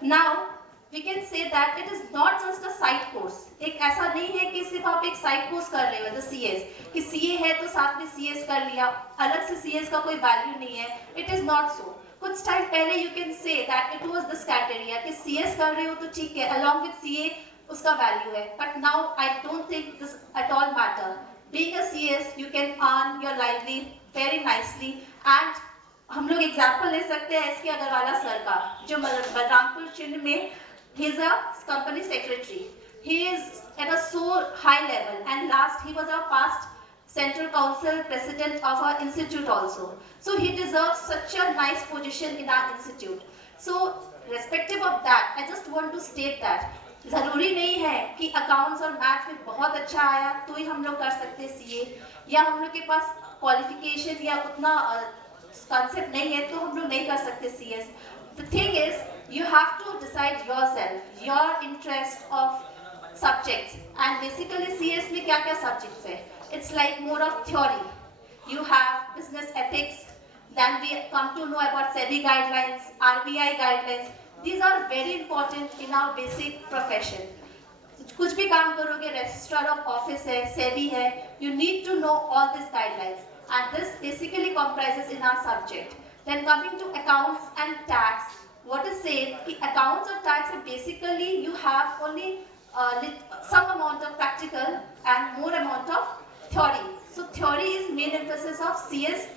Now, we can say that it is not just a side course. एक ऐसा नहीं है कि सिर्फ आप एक side course कर रहे हो जैसे CS कि CA है तो साथ में CS कर लिया, अलग से CS का कोई value नहीं है. It is not so. कुछ time पहले you can say that it was this criteria कि CS कर रहे हो तो ठीक है, along with CA उसका value है. But now I don't think this at all matter. Being a CS, you can earn your lively very nicely, and हम लोग example ले सकते हैं SK अग्रवाला सर का जो बलरामपुर चिन्ह में he is a company secretary. He is at a so high level, and last he was our past Central Council President of our institute also. So he deserves such a nice position in our institute. So respective of that, I just want to state that ज़रूरी नहीं है कि accounts और maths में बहुत अच्छा आया तो ही हम लोग कर सकते हैं CA, या हम लोग के पास qualification या उतना concept नहीं है तो हम लोग नहीं कर सकते CS. The thing is, you have to decide yourself, your interest of subjects, and basically CS में क्या क्या subjects है? It's like more of theory. You have business ethics, then we come to know about SEBI guidelines, RBI guidelines. These are very important in our basic profession. कुछ भी काम करोगे, registrar of office है, SEBI है, you need to know all these guidelines. and this basically comprises in our subject. Then coming to accounts and tax, what is said, accounts or tax are basically you have only some amount of practical and more amount of theory. So theory is main emphasis of CS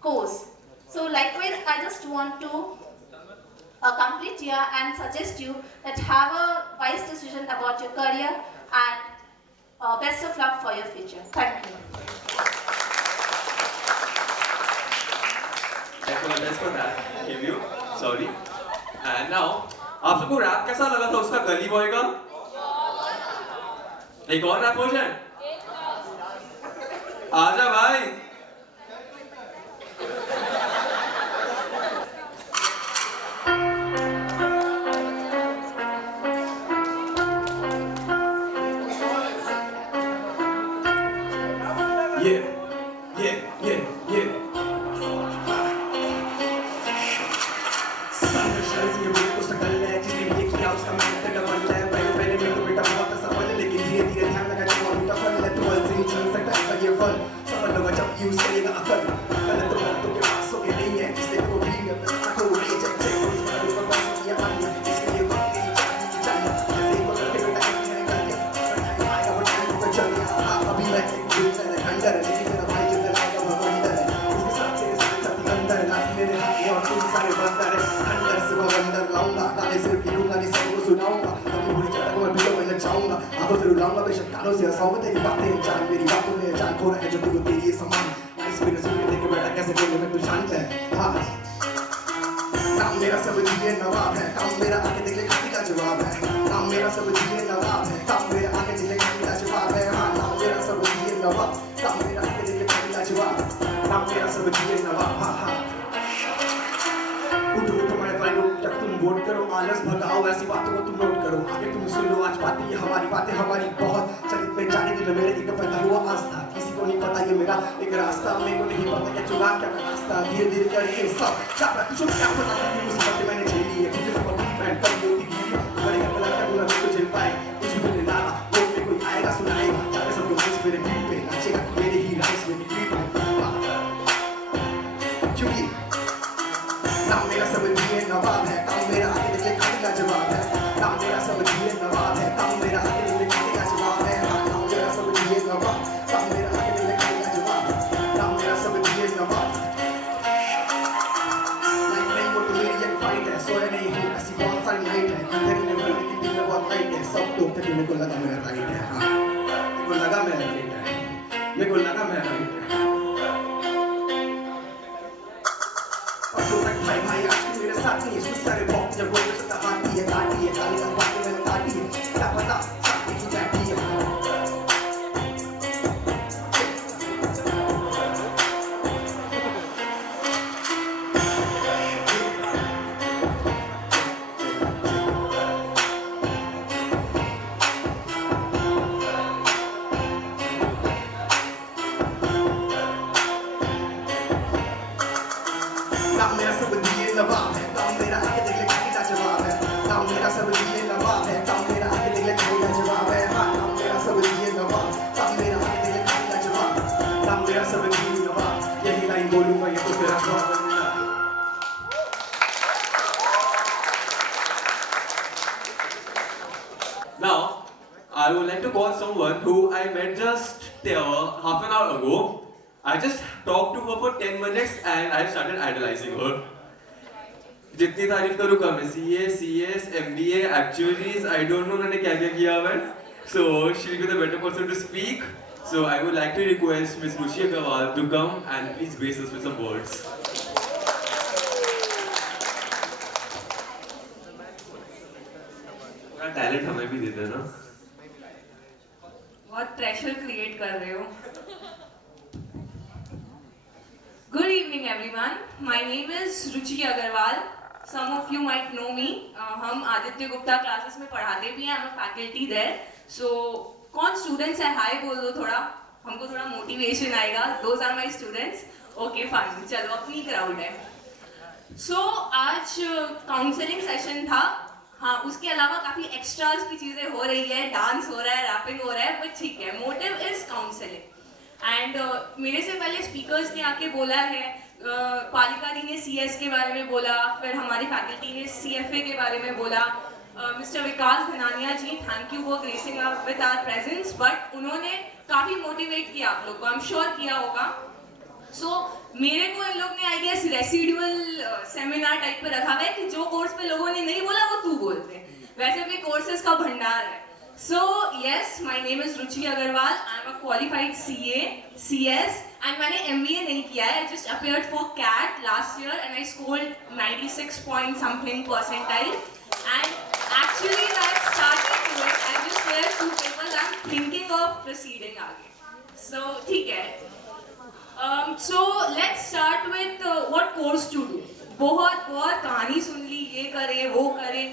course. So likewise, I just want to complete here and suggest you that have a wise decision about your career and best of luck for your future. Thank you. Apologize for that. Give you. Sorry. And now, आप सबको रैप कैसा लगा था उसका गली बॉय का? एक और रैप हो जाए? आजा भाई. Now, I would like to call someone who I met just half an hour ago. I just talked to her for 10 minutes and I started idolizing her. जितनी तारीफ करूँ कम है. CA, CS, MBA, actuaries, I don't know मैंने क्या क्या किया है. So she'll be the better person to speak. So I would like to request Ms. Ruchi Agarwal to come and please grace us with some words. थोड़ा टैलेंट हमें भी दे देना. बहुत प्रेशर क्रिएट कर रहे हो. Good evening everyone. My name is Ruchi Agarwal. Some of you might know me. हम आदित्य गुप्ता क्लासेस में पढ़ाते भी हैं. I'm a faculty there. So कौन स्टूडेंट्स है हाय बोल दो थोड़ा, हमको थोड़ा मोटिवेशन आएगा. Those are my students. Okay fine. चलो अपनी क्राउड है. So आज काउंसलिंग सेशन था. हाँ उसके अलावा काफी एक्स्ट्रास की चीजें हो रही है. डांस हो रहा है, रैपिंग हो रहा है, बट ठीक है. Motive is counselling. एंड मेरे से पहले स्पीकर्स ने आके बोला है, पालिका दी ने CS के बारे में बोला, फिर हमारी फैकल्टी ने CFA के बारे में बोला, mister Vikas Dhanania ji, thank you for gracing up with our presence, but उन्होंने काफ़ी मोटिवेट किया आप लोग को, आई एम श्योर किया होगा। मेरे को इन लोग ने I guess residual seminar type पे रखा हुआ है कि जो कोर्स पे लोगों ने नहीं बोला वो तू बोलते हैं, वैसे भी कोर्सेज का भंडार है। So yes, my name is Ruchi Agarwal. I am a qualified CA, CS, and मैंने MBA नहीं किया है. I just appeared for CAT last year and I scored 96 point something percentile. And actually, when I started to it, I just cleared 2 papers. I'm thinking of proceeding आगे. So ठीक है. So let's start with what course to do. बहुत कहानी सुन ली, ये करे वो करे,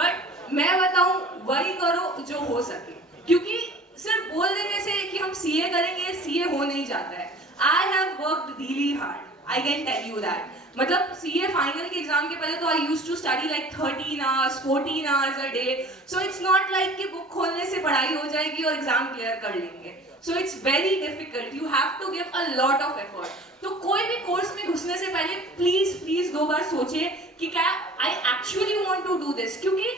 but मैं बताऊं वही करो जो हो सके, क्योंकि सिर्फ बोल देने से कि हम CA करेंगे, CA हो नहीं जाता है। I have worked really hard, I can tell you that. मतलब CA फाइनल के एग्जाम के पहले तो I used to study like 13 hours, 14 hours a day. So it's not like कि बुक खोलने से पढ़ाई हो जाएगी और एग्जाम क्लियर कर लेंगे। So it's very difficult. You have to give a lot of effort. तो कोई भी कोर्स में घुसने से पहले प्लीज 2 बार सोचिए कि क्या I actually want to do this, क्योंकि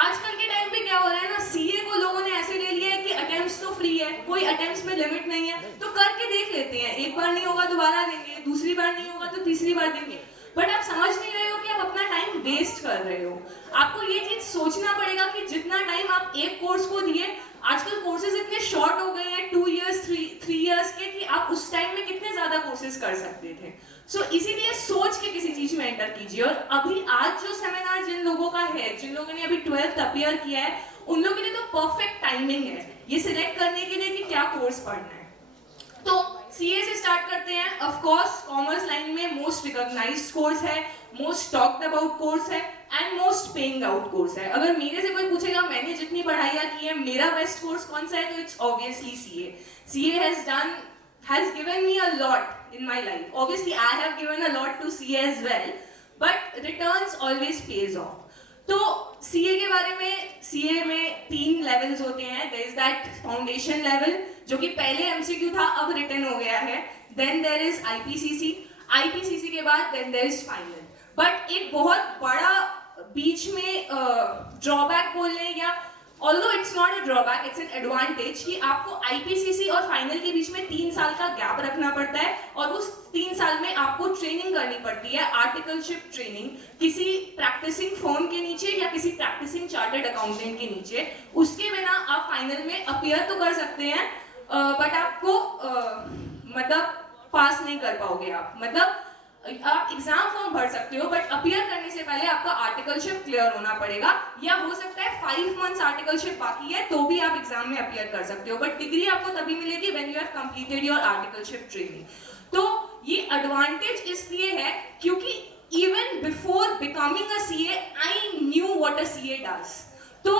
आजकल के टाइम पे क्या हो रहा है ना, CA को लोगों ने ऐसे ले लिया है कि अटेम्प्ट्स तो फ्री है, कोई अटेम्प्ट्स में लिमिट नहीं है, तो करके देख लेते हैं, एक बार नहीं होगा दोबारा देंगे, दूसरी बार नहीं होगा तो तीसरी बार देंगे, बट आप समझ नहीं रहे हो कि आप अपना टाइम वेस्ट कर रहे हो। आपको ये चीज सोचना पड़ेगा कि जितना टाइम आप एक कोर्स को दिए, आजकल कोर्सेज इतने शॉर्ट हो गए हैं 2 years 3 years के, कि आप उस टाइम में कितने ज्यादा कोर्सेज कर सकते थे। सो इसीलिए सोच के किसी चीज में एंटर कीजिए। और अभी आज जो सेमिनार जिन लोगों का है, जिन लोगों ने अभी 12th अपीयर किया है, उन लोगों के लिए तो परफेक्ट टाइमिंग है ये सिलेक्ट करने के लिए कि क्या कोर्स पढ़ना है। तो CA से स्टार्ट करते हैं। ऑफ कोर्स कॉमर्स लाइन में मोस्ट रिकॉग्नाइज्ड कोर्स है, मोस्ट टॉक्ड अबाउट कोर्स है and most paying out course है। अगर मेरे से कोई पूछेगा मैंने जितनी पढ़ाइयाँ की है मेरा बेस्ट कोर्स कौन सा है, तो it's obviously CA. CA has given me a lot in my life. Obviously I have given a lot to CA as well, but returns always pays off. तो CA के बारे में, CA में 3 लेवल्स होते हैं. There is that foundation level जो कि पहले MCQ था, अब रिटर्न हो गया है. Then there is IPCC के बाद then there is final. But एक बहुत बड़ा बीच में ड्रॉबैक बोल लें, या although it's not a drawback, it's an advantage, कि आपको IPCC और फाइनल के बीच में 3 साल का गैप रखना पड़ता है, और उस 3 साल में आपको ट्रेनिंग करनी पड़ती है, आर्टिकलशिप ट्रेनिंग, किसी प्रैक्टिसिंग फर्म के नीचे या किसी प्रैक्टिसिंग चार्टर्ड अकाउंटेंट के नीचे. उसके बिना आप फाइनल में अपीयर तो कर सकते हैं, बट आपको मतलब पास नहीं कर पाओगे आप. मतलब आप एग्जाम फॉर्म भर सकते हो, बट अपीयर करने से पहले आपका आर्टिकलशिप क्लियर होना पड़ेगा, या हो सकता है 5 मंथ्स आर्टिकलशिप बाकी है तो भी आप एग्जाम में अपीयर कर सकते हो, बट डिग्री आपको तभी मिलेगी when you have completed your articleship training. तो ये एडवांटेज इसलिए है क्योंकि even before becoming a CA I knew what a CA does. तो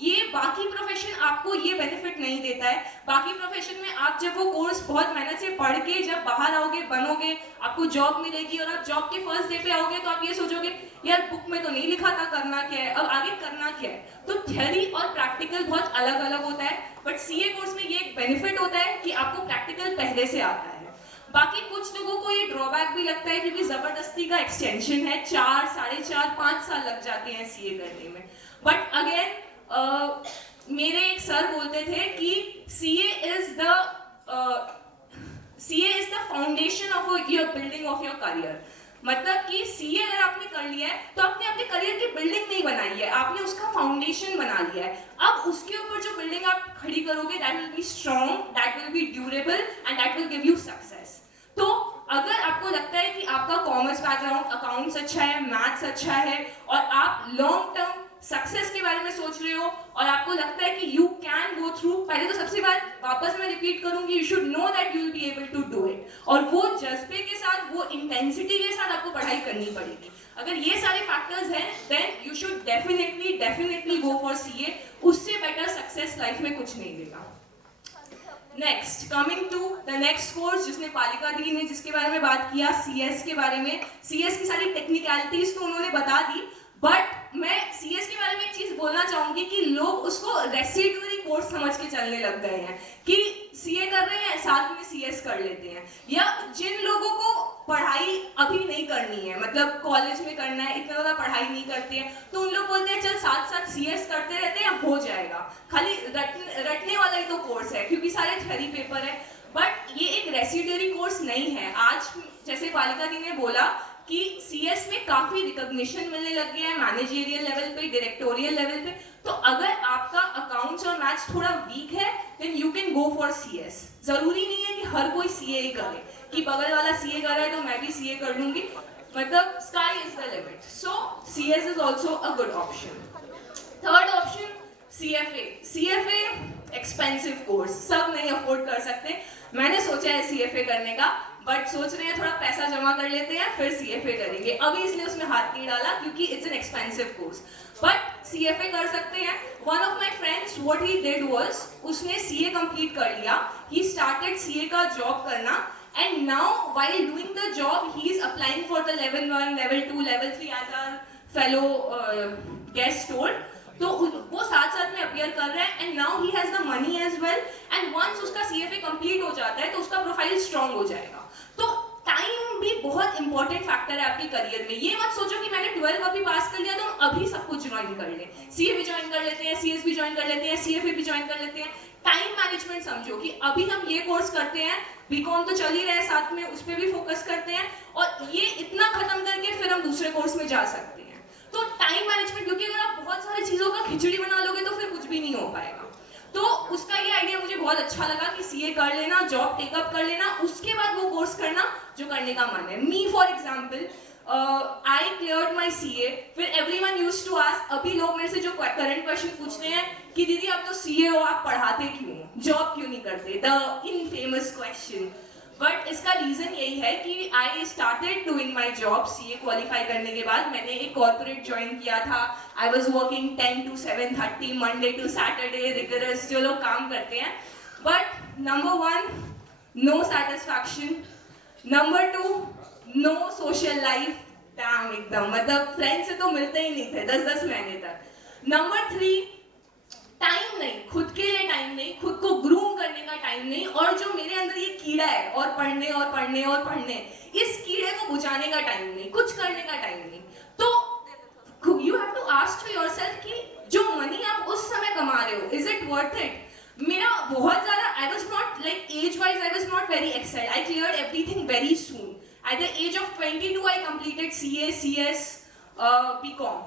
ये बाकी प्रोफेशन आपको ये बेनिफिट नहीं देता है. बाकी प्रोफेशन में आप जब वो कोर्स बहुत मेहनत से पढ़ के जब बाहर आओगे, बनोगे, आपको जॉब मिलेगी, और आप जॉब के फर्स्ट डे पे आओगे तो आप ये सोचोगे यार बुक में तो नहीं लिखा था करना क्या है, अब आगे करना क्या है. तो थ्योरी और प्रैक्टिकल बहुत अलग अलग होता है, बट CA कोर्स में ये एक बेनिफिट होता है कि आपको प्रैक्टिकल पहले से आता है. बाकी कुछ लोगों को ये ड्रॉबैक भी लगता है क्योंकि जबरदस्ती का एक्सटेंशन है, 4, 4.5, 5 साल लग जाते हैं CA करने में. बट अगेन मेरे एक सर बोलते थे कि CA is the foundation of your building of your career. मतलब कि CA अगर आपने कर लिया है तो आपने अपने करियर की बिल्डिंग नहीं बनाई है, आपने उसका फाउंडेशन बना लिया है. अब उसके ऊपर जो बिल्डिंग आप खड़ी करोगे, that will be strong, that will be durable and that will give you success. तो अगर आपको लगता है कि आपका कॉमर्स बैकग्राउंड, अकाउंट्स अच्छा है, मैथ्स अच्छा है, और आप लॉन्ग टर्म सक्सेस के बारे में सोच रहे हो, और आपको लगता है कि यू कैन गो थ्रू, पहले तो सबसे बात वापस मैं रिपीट करूंगी, you should know that you will be able to do it. और वो जज्बे के साथ, वो इंटेंसिटी के साथ आपको पढ़ाई करनी पड़ेगी. अगर ये सारे फैक्टर्स हैं, then you should definitely go for CA. उससे बेटर सक्सेस लाइफ में कुछ नहीं देगा. Next, coming to the next course जिसने पालिका दी ने जिसके बारे में बात किया, CS के बारे में. CS की सारी टेक्निकलिटीज तो उन्होंने बता दी, बट मैं CS के बारे में एक चीज बोलना चाहूंगी कि लोग उसको रेसिडुअरी कोर्स समझ के चलने लग गए हैं कि CA कर रहे हैं, साल साथ में CS कर लेते हैं, या जिन लोगों को पढ़ाई अभी नहीं करनी है, मतलब कॉलेज में करना है, इतना ज़्यादा पढ़ाई नहीं करते हैं, तो उन लोग बोलते हैं चल साथ साथ CS करते रहते हैं, हो जाएगा, खाली रटने वाला ही तो कोर्स है क्योंकि सारे थ्योरी पेपर है। बट ये एक रेसिडरी कोर्स नहीं है। आज जैसे बालिका दी ने बोला कि CS में काफ़ी रिकॉग्निशन मिलने लग गया है, मैनेजरियल लेवल पे, डायरेक्टोरियल लेवल पे। तो अगर आपका अकाउंट्स और मैथ्स थोड़ा वीक है then you can go for CS। ज़रूरी नहीं है कि हर कोई CA ही करे, कि बगल वाला CA कर रहा है तो मैं भी CA कर लूँगी, मतलब sky is the limit. So CS is also a good option. Third option CFA expensive course, सब नहीं अफोर्ड कर सकते। मैंने सोचा है CFA करने का, बट सोच रहे हैं थोड़ा पैसा जमा कर लेते हैं फिर CFA करेंगे, अभी इसलिए उसमें हाथ नहीं डाला क्योंकि it's an expensive course. But CFA कर सकते हैं। One of my friends what he did was, उसने CA कंप्लीट कर लिया, ही स्टार्टेड CA का जॉब करना, and now while doing the job he is applying for the level 1, level 2, level 3 as our fellow guest told. तो वो साथ साथ में अपियर कर रहा है, and now he has the money as well, and once उसका CFA कंप्लीट हो जाता है तो उसका प्रोफाइल स्ट्रांग हो जाएगा। तो टाइम भी बहुत इंपॉर्टेंट फैक्टर है आपके करियर में। ये मत सोचो कि मैंने 12 अभी पास कर लिया तो हम अभी सब कुछ ज्वाइन कर लें, CA भी ज्वाइन कर लेते हैं, CS भी ज्वाइन कर लेते हैं, CFA भी ज्वाइन कर लेते हैं। टाइम मैनेजमेंट समझो कि अभी हम ये कोर्स करते हैं, बीकॉम तो चल ही रहा है साथ में, उस पर भी फोकस करते हैं, और ये इतना खत्म करके फिर हम दूसरे कोर्स में जा सकते हैं। तो टाइम मैनेजमेंट, क्योंकि अगर आप बहुत सारी चीज़ों का खिचड़ी बना लोगे तो फिर कुछ भी नहीं हो पाएगा। तो उसका ये आइडिया मुझे बहुत अच्छा लगा कि CA कर लेना, जॉब टेकअप कर लेना, उसके बाद वो कोर्स करना जो करने का मन है। Me for example I cleared माई CA, फिर एवरीवन यूज्ड टू आस्क, अभी लोग मेरे से जो करंट क्वेश्चन पूछते हैं कि दीदी आप तो CA हो, आप पढ़ाते क्यों, जॉब क्यों नहीं करते, द इनफेमस क्वेश्चन। बट इसका रीज़न यही है कि I started doing my job. CA qualify करने के बाद मैंने एक कॉर्पोरेट ज्वाइन किया था। I was working 10 to 7:30 Monday to Saturday, rigorous जो लोग काम करते हैं। But number 1 no satisfaction, number 2 no social life, damn एकदम, मतलब फ्रेंड से तो मिलते ही नहीं थे 10-10 महीने तक। नंबर 3 टाइम नहीं, खुद के लिए टाइम नहीं, खुद को ग्रूम करने का टाइम नहीं, और जो मेरे अंदर ये कीड़ा है और पढ़ने और पढ़ने और पढ़ने, इस कीड़े को बुझाने का टाइम नहीं, कुछ करने का टाइम नहीं। तो you have to ask to yourself कि जो मनी आप उस समय कमा रहे हो, इज इट वर्थ इट? मेरा बहुत ज़्यादा, I was not like age wise, I was not very excited, I cleared everything very soon. At the age of 22 I completed CA, CS, BCom,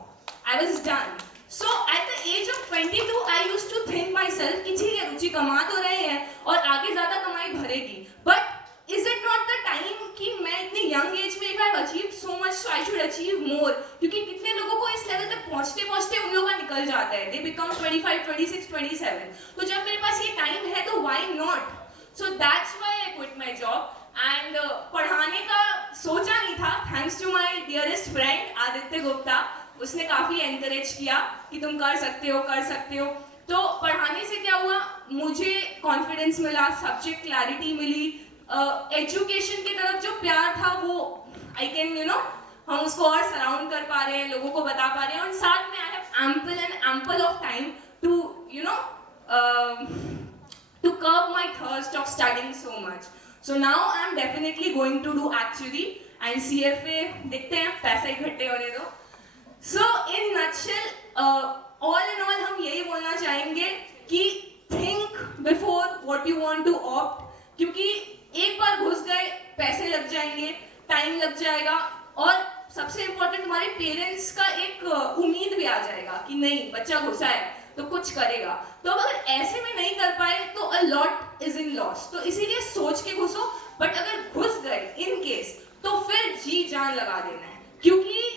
I was done. So at the age of 22, I used to think myself कि ठीक है रुचि कमा तो रहे हैं और आगे ज़्यादा कमाई भरेगी, but is it not the time कि मैं इतनी young age में if I have achieved so much, so I should achieve more? क्योंकि कितने लोगों को इस लेवल तक पहुँचते पहुँचते उन लोगों का निकल जाता है, they become 25, 26, 27. तो जब मेरे पास ये टाइम है तो why not? So that's why I quit my job. And पढ़ाने का सोचा नहीं था, thanks to my dearest friend Aditya गुप्ता, उसने काफ़ी एनकरेज किया कि तुम कर सकते हो, कर सकते हो। तो पढ़ाने से क्या हुआ, मुझे कॉन्फिडेंस मिला, सब्जेक्ट क्लैरिटी मिली, एजुकेशन की तरफ जो प्यार था वो आई कैन हम उसको और सराउंड कर पा रहे हैं, लोगों को बता पा रहे हैं, और साथ में I have ample of time to to curb my thirst of studying so much. So now I am definitely going to do actually and CFA देखते हैं, पैसे इकट्ठे होने दो। So in nutshell, all in all हम यही बोलना चाहेंगे कि think before what you want to opt, क्योंकि एक बार घुस गए पैसे लग जाएंगे, टाइम लग जाएगा, और सबसे इम्पोर्टेंट तुम्हारे पेरेंट्स का एक उम्मीद भी आ जाएगा कि नहीं बच्चा घुसा है तो कुछ करेगा। तो अगर ऐसे में नहीं कर पाए तो a lot is in loss। तो इसीलिए सोच के घुसो, बट अगर घुस गए in case तो फिर जी जान लगा देना है, क्योंकि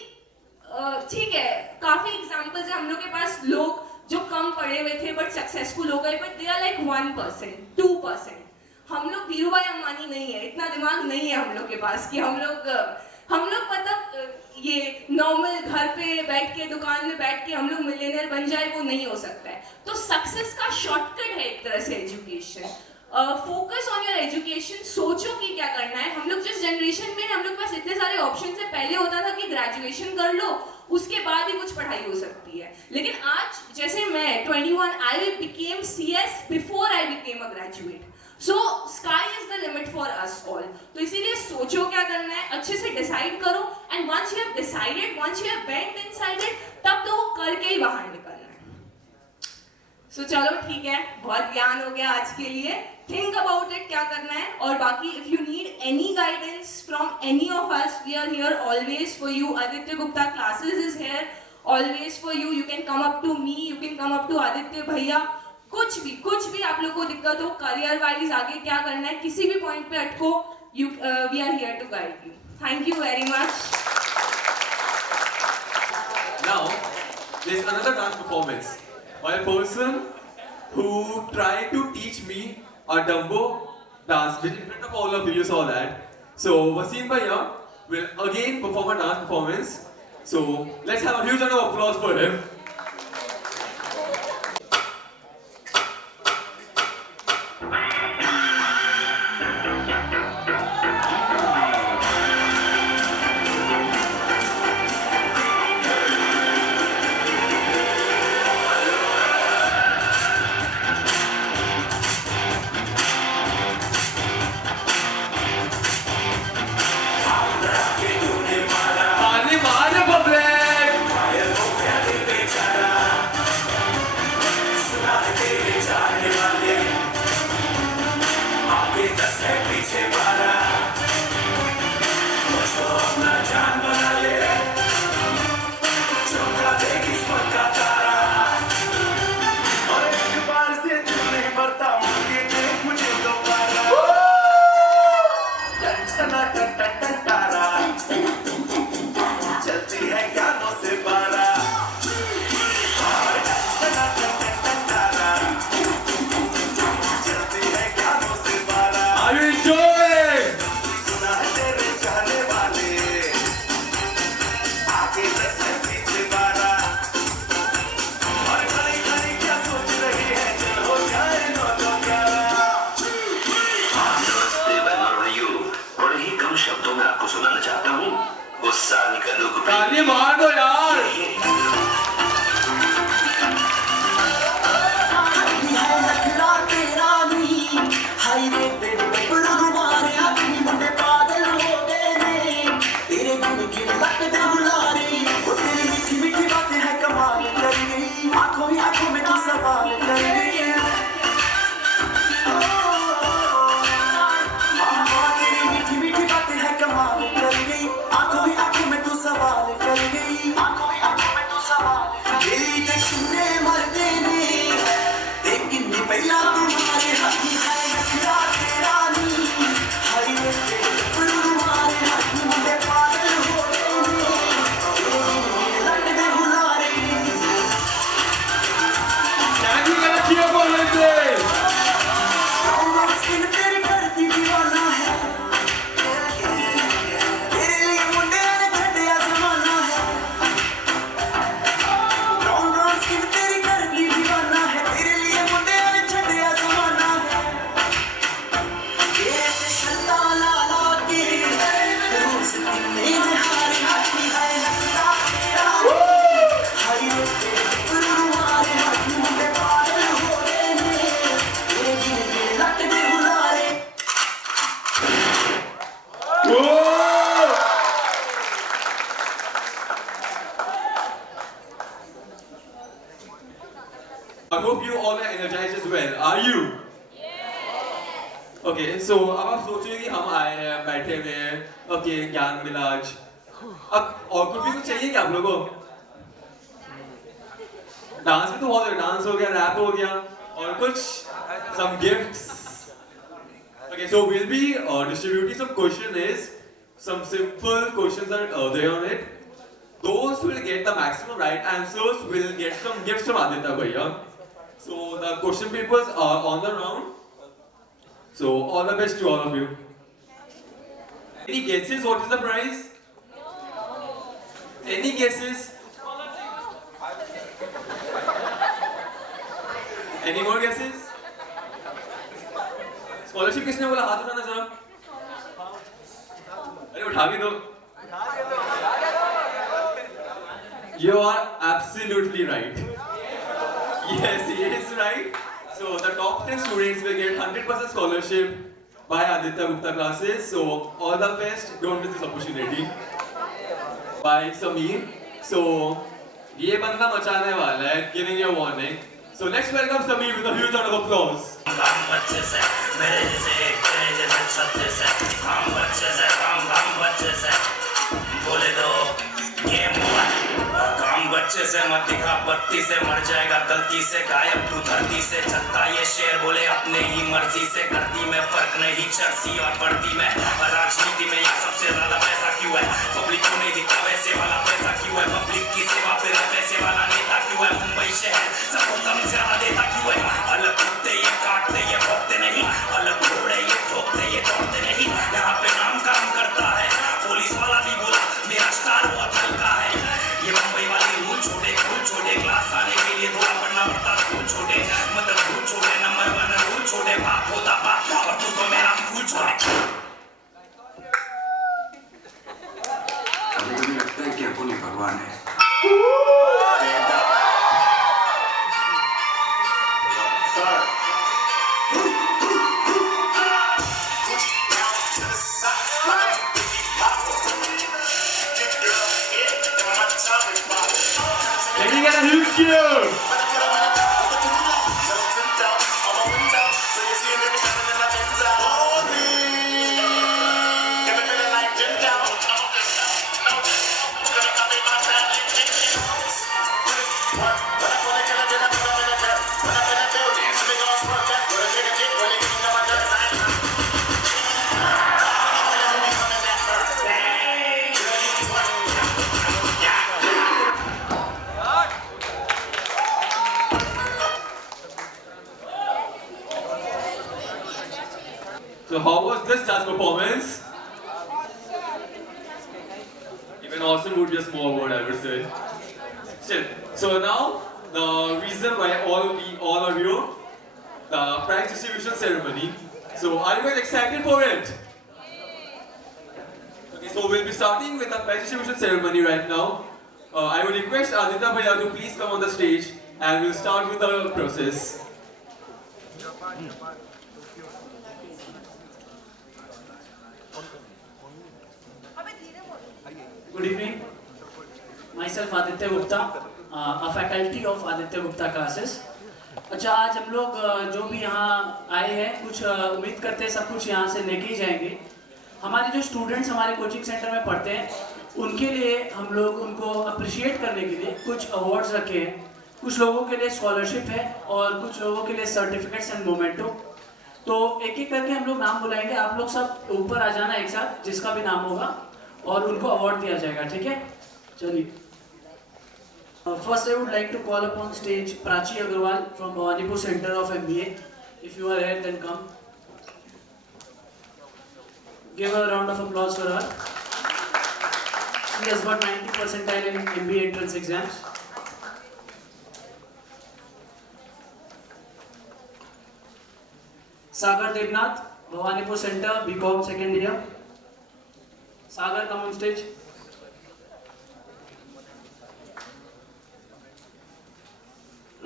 ठीक है काफी एग्जांपल्स है हम लोग के पास, लोग जो कम पढ़े हुए थे बट सक्सेसफुल हो गए, बट दे आर लाइक 1%, 2%। हम लोग धीरू भाई अंबानी नहीं है, इतना दिमाग नहीं है हम लोग के पास कि हम लोग मतलब ये नॉर्मल घर पे बैठ के, दुकान में बैठ के हम लोग मिलियनर बन जाए, वो नहीं हो सकता है। तो सक्सेस का शॉर्टकट है एक तरह से education. Focus on your education, सोचो कि क्या करना है। हम लोग जिस जनरेशन में, हम लोग के पास इतने सारे ऑप्शन से, पहले होता था कि ग्रेजुएशन कर लो उसके बाद ही कुछ पढ़ाई हो सकती है, लेकिन आज जैसे मैं 21, I became CS before I became a graduate. So sky is the limit for us all. तो इसीलिए सोचो क्या करना है, अच्छे से डिसाइड करो, and once you have decided, once you have went inside it, तब तो वो करके ही बाहर निकलना है. सो चलो ठीक है, बहुत ज्ञान हो गया आज के लिए. थिंक अबाउट इट, क्या करना है. और बाकी if you need any guidance from any of us, we are here always for you. Aditya Gupta classes is here always for you. You can come up to me, you can come up to Aditya भैया. कुछ भी आप लोग को दिक्कत हो, career wise आगे क्या करना है, किसी भी पॉइंट पे अटको, you we are here to guide you. Thank you very much. Now, there's another dance performance by a person who tried to teach me a Dumbo dance, which in front of all of you, you saw that. So, Wasim Bhaiya will again perform a dance performance. So, let's have a huge round of applause for him. Taali maar public! चलती है ज्ञानों से पारा चलती है ज्ञानों से पारा. Are you enjoying? सुना है तेरे चाहने वाले आगे 10 है पीछे 12 और खड़ी खड़ी क्या सोच रही है, चल हो जाए 9 तो 11. नमस्ते भाइयों, बड़े ही कम शब्दों में आपको सुनाना चाहता हूँ उस साल का लोग ताली मार दो यार! Can you get a cheer for this? I hope you all are energized as well. Are you? Okay, so अब आप सोच रहे कि हम आए हैं, बैठे हुए हैं, ओके ज्ञान मिला आज. अब और कुछ भी कुछ चाहिए क्या आप लोगों को? डांस भी तो बहुत है, डांस हो गया, रैप हो गया, और कुछ some gifts. Okay, so we'll be distributing some questionnaires. Some simple questions are there on it. Those who will get the maximum right answers will get some gifts from Aditya Bhaiya. So the question papers are on the round. So all the best to all of you. Any guesses? What is the prize? Any guesses? Any more guesses? Scholarship किसने बोला? हाथ उठाना जरा. अरे उठा भी दो. You are absolutely right. Yes, he is right. So So the top 10 students will get 100% scholarship by Aditya Gupta classes. So all the best. Don't miss this opportunity. By Sameer. So ये बंदा मचाने वाला है. Giving you a warning. So let's welcome Sameer with a huge round of applause. काम बच्चे से मेरे जैसे एक तेरे जैसे छत्ते से काम बच्चे से काम बच्चे से बोले दो गेम हुआ काम बच्चे से मत दिखा बत्ती से मर जाएगा गलती से गायब तू धरती से चलता ये शेर बोले अपने ही मर्जी से करती में फर्क नहीं चर्सी और बढ़ती में राजनीति में यहाँ सबसे ज्यादा पैसा क्यों है पब्लिक को नहीं दिखता वैसे वाला पैसा क्यों है पब्लिक की सेवा फिर पैसे वाला नेता क्यों है मुंबई शहर सबको कम ज्यादा देता क्यों है अलग कुत्ते ये काटते ये भोगते नहीं अलग घोड़े ये ठोकते ये दौड़ते नहीं यहाँ पे नाम काम करता है पुलिस वाला भी बोला मेरा स्टार बहुत हल्का है ये मुंबई वाली रूल छोटे क्लास आने के लिए थोड़ा पढ़ना पड़ता स्कूल छोटे मतलब रूल छोटे नंबर 1 रूल छोटे बाप होता बाप और तू तो मेरा फूल छोटे कभी कभी लगता है कि अपन ही भगवान है Can we get a huge cheer? So how was this jazz performance? Even awesome would be a small word, I would say. Still, so now the reason why we all are here, the prize distribution ceremony. So are you guys excited for it? Okay, so we'll be starting with the prize distribution ceremony right now. I would request Aditya Bhaiya to please come on the stage and we'll start with the process. Good evening. Myself Aditya Gupta, a faculty of Aditya Gupta classes. अच्छा आज हम लोग जो भी यहाँ आए हैं कुछ उम्मीद करते हैं सब कुछ यहाँ से लेके ही जाएंगे. हमारे जो स्टूडेंट्स हमारे कोचिंग सेंटर में पढ़ते हैं उनके लिए हम लोग उनको अप्रिशिएट करने के लिए कुछ अवार्ड्स रखे हैं. कुछ लोगों के लिए स्कॉलरशिप है और कुछ लोगों के लिए सर्टिफिकेट्स एंड मोमेंटो. तो एक एक करके हम लोग नाम बुलाएंगे. आप लोग सब ऊपर आ जाना एक साथ जिसका भी नाम होगा और उनको अवार्ड दिया जाएगा. ठीक है, चलिए. First, I would like to call upon stage Prachi Agarwal from Bhawanipur Center of MBA. If you are here, then come. Give a round of applause for her. She has got 90 percentile in MBA entrance exams. Sagar Devnath, Bhawanipur Center, BCom second year. Sagar, come on stage.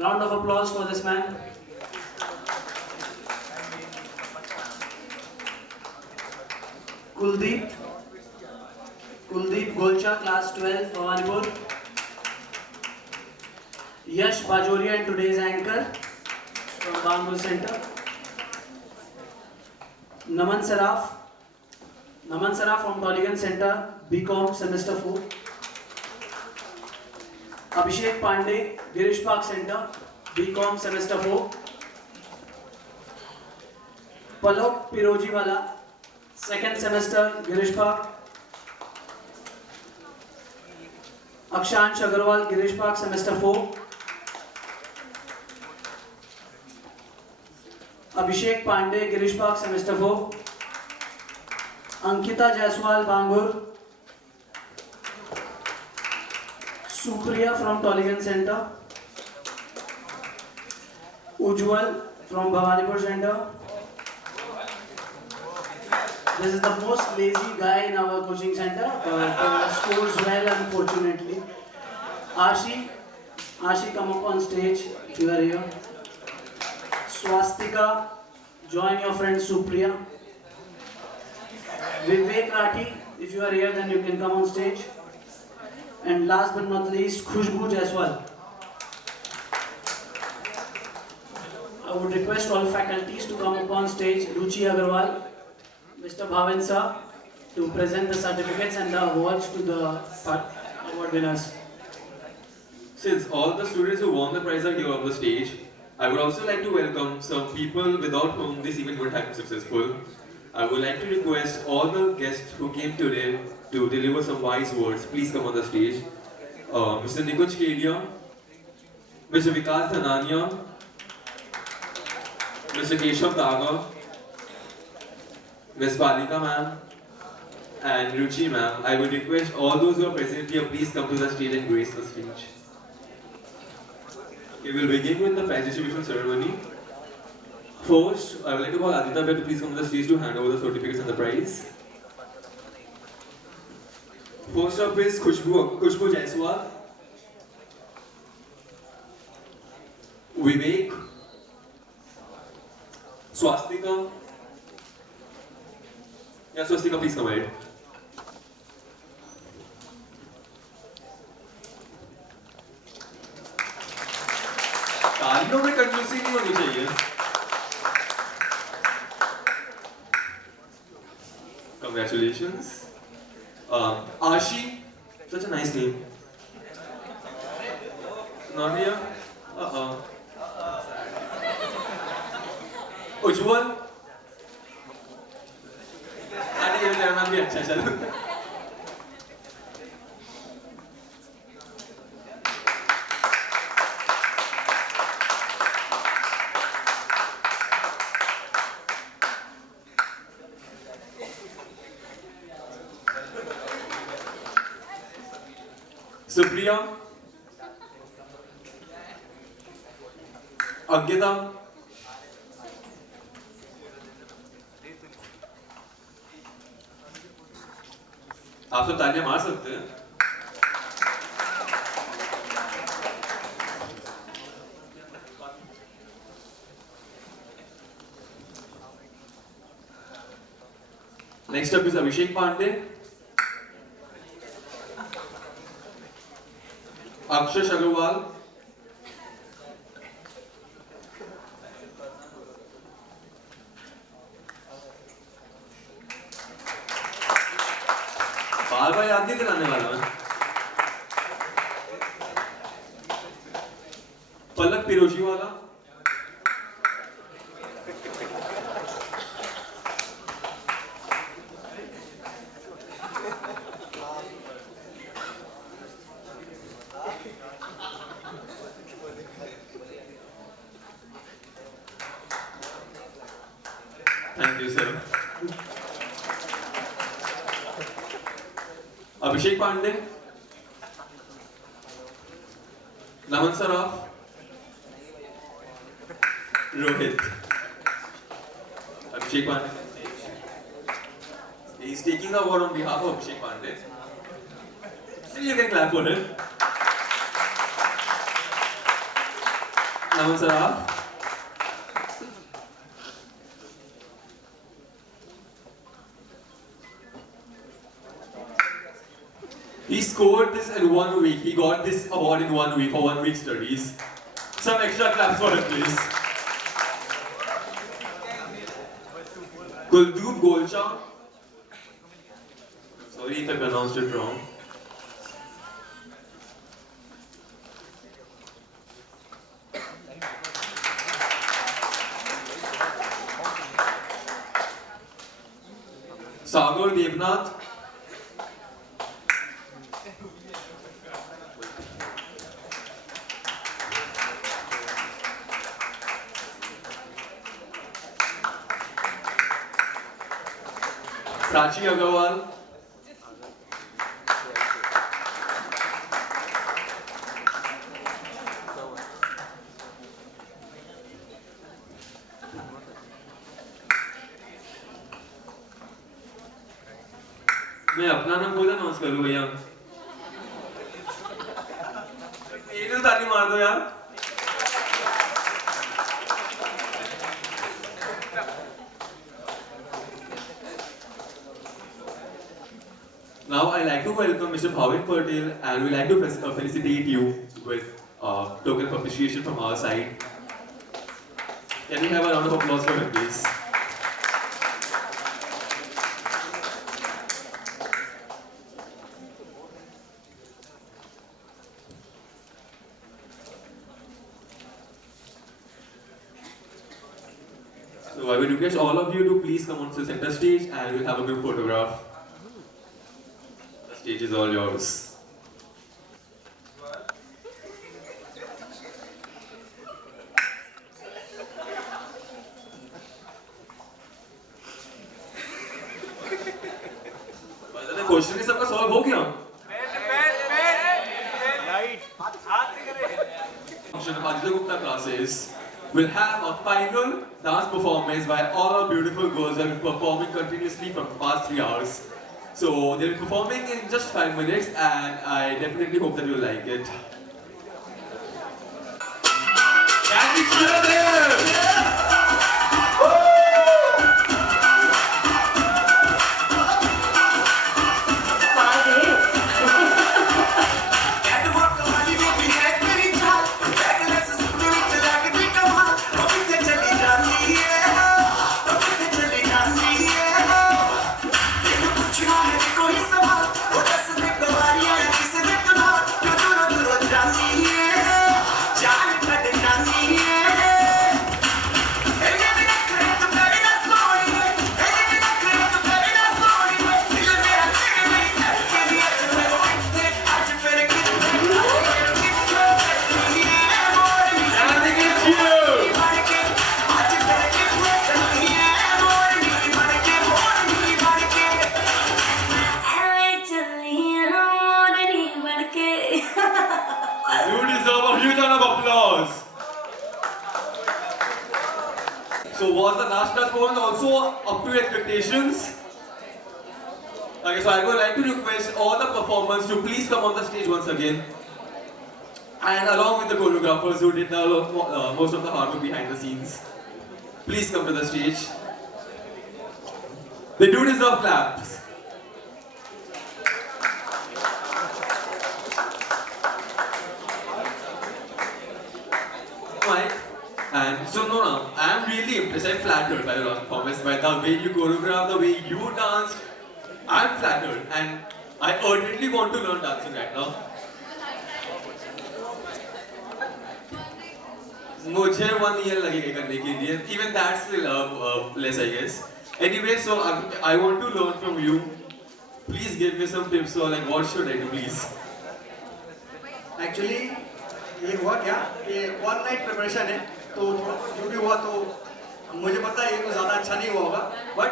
Round of applause for this man. Kuldeep Golcha, class 12, Bhawanipur. Yash Bajoria and today's anchor from Bangul Center. Naman Saraf from Toligan Center, BCom semester 4. Abhishek Pandey, Girish Park Center, BCom semester 4. Palok Pirojiwala, second semester, Girish Park. Akshansh Agarwal, Girish Park semester 4. Abhishek Pandey, Girish Park semester 4. Ankita Jaiswal, Bangur. Supriya from Toligan Center. Ujwal from Bhawanipur Center. This is the most lazy guy in our coaching center, but scores well unfortunately. Ashi, come up on stage if you are here. Swastika, join your friend Supriya. Vivek Rathi, if you are here then you can come on stage. And last but not least, Khushbu Jaiswal. I would request all faculties to come up on stage. Ruchi Agarwal, Mr. Bhavan sir, to present the certificates and the awards to the award winners. Since all the students who won the prize are here on the stage, I would also like to welcome some people without whom this event would have been successful. I would like to request all the guests who came today to deliver some wise words. Please come on the stage. Mr. Nikunj Kedia, Mr. Vikas Dhanania, Mr. Keshav Daga, Ms. Palika ma'am, and Ruchi ma'am. I would request all those who are present here, please come to the stage and grace the stage. We will begin with the prize distribution ceremony. First, I would like to call Aditya Bhatt to please come to the stage to hand over the certificates and the prize. First up is Khushbu Jaiswal, Vivek, Swastika. Yeah, Swastika, please come ahead. तालियों में कंजूसी नहीं होनी चाहिए. Congratulations. Ashi, such a nice name. Not here? Ujjwal. अरे ये तेरा नाम भी अच्छा चलो. Supriya, Ankita, आप सब तालियां मार सकते हैं. Next up is Abhishek Pandey, Akshash Agarwal, बार बार याद नहीं दिलाने वाला मैं. पलक पिरोजी वाला, thank you sir. Abhishek Pandey, Naman Saraf, Rohit. Abhishek Pandey. He is taking the award on behalf of Abhishek Pandey. Still you can clap for him. Naman Saraf. He scored this in 1 week. He got this award in 1 week for 1 week studies. Some extra claps for him, please. Kuldeep Golcha. Sorry if I pronounced it wrong. Sagar Devnath. Prachi Agarwal, मैं अपना नाम खुद अनाउंस करूँ भैया. एक ताली मार दो यार. Now I'd like to welcome Mr. Bhavin Patel and we'd like to felicitate you with token of appreciation from our side. Can we have a round of applause for him, please? So I will request all of you to please come onto the center stage and we'll have a group photograph. The stage is all yours. Question ही सबका solve हो गया Function of Aditya Gupta classes will have a final dance performance by all our beautiful girls that have been performing continuously for the past 3 hours. So they'll be performing in just 5 minutes and I definitely hope that you'll like it. Can we cheer them? So was the last class performance also up to your expectations? Okay, so I would like to request all the performers to please come on the stage once again. And along with the choreographers who did most of the hard work behind the scenes. Please come to the stage. They do deserve claps. Mike. And so no, I am really impressed and flattered by your performance, by the way you choreographed, the way you danced. I am flattered and I urgently want to learn dancing right now. मुझे 1 year लगेगा करने के लिए. Even that's still less, I guess. Anyway, so I want to learn from you. Please give me some tips or like what should I do, please? Actually, ये हुआ क्या कि 1 night preparation है. तो जो भी हुआ तो मुझे पता है ये तो ज़्यादा अच्छा नहीं हुआ होगा बट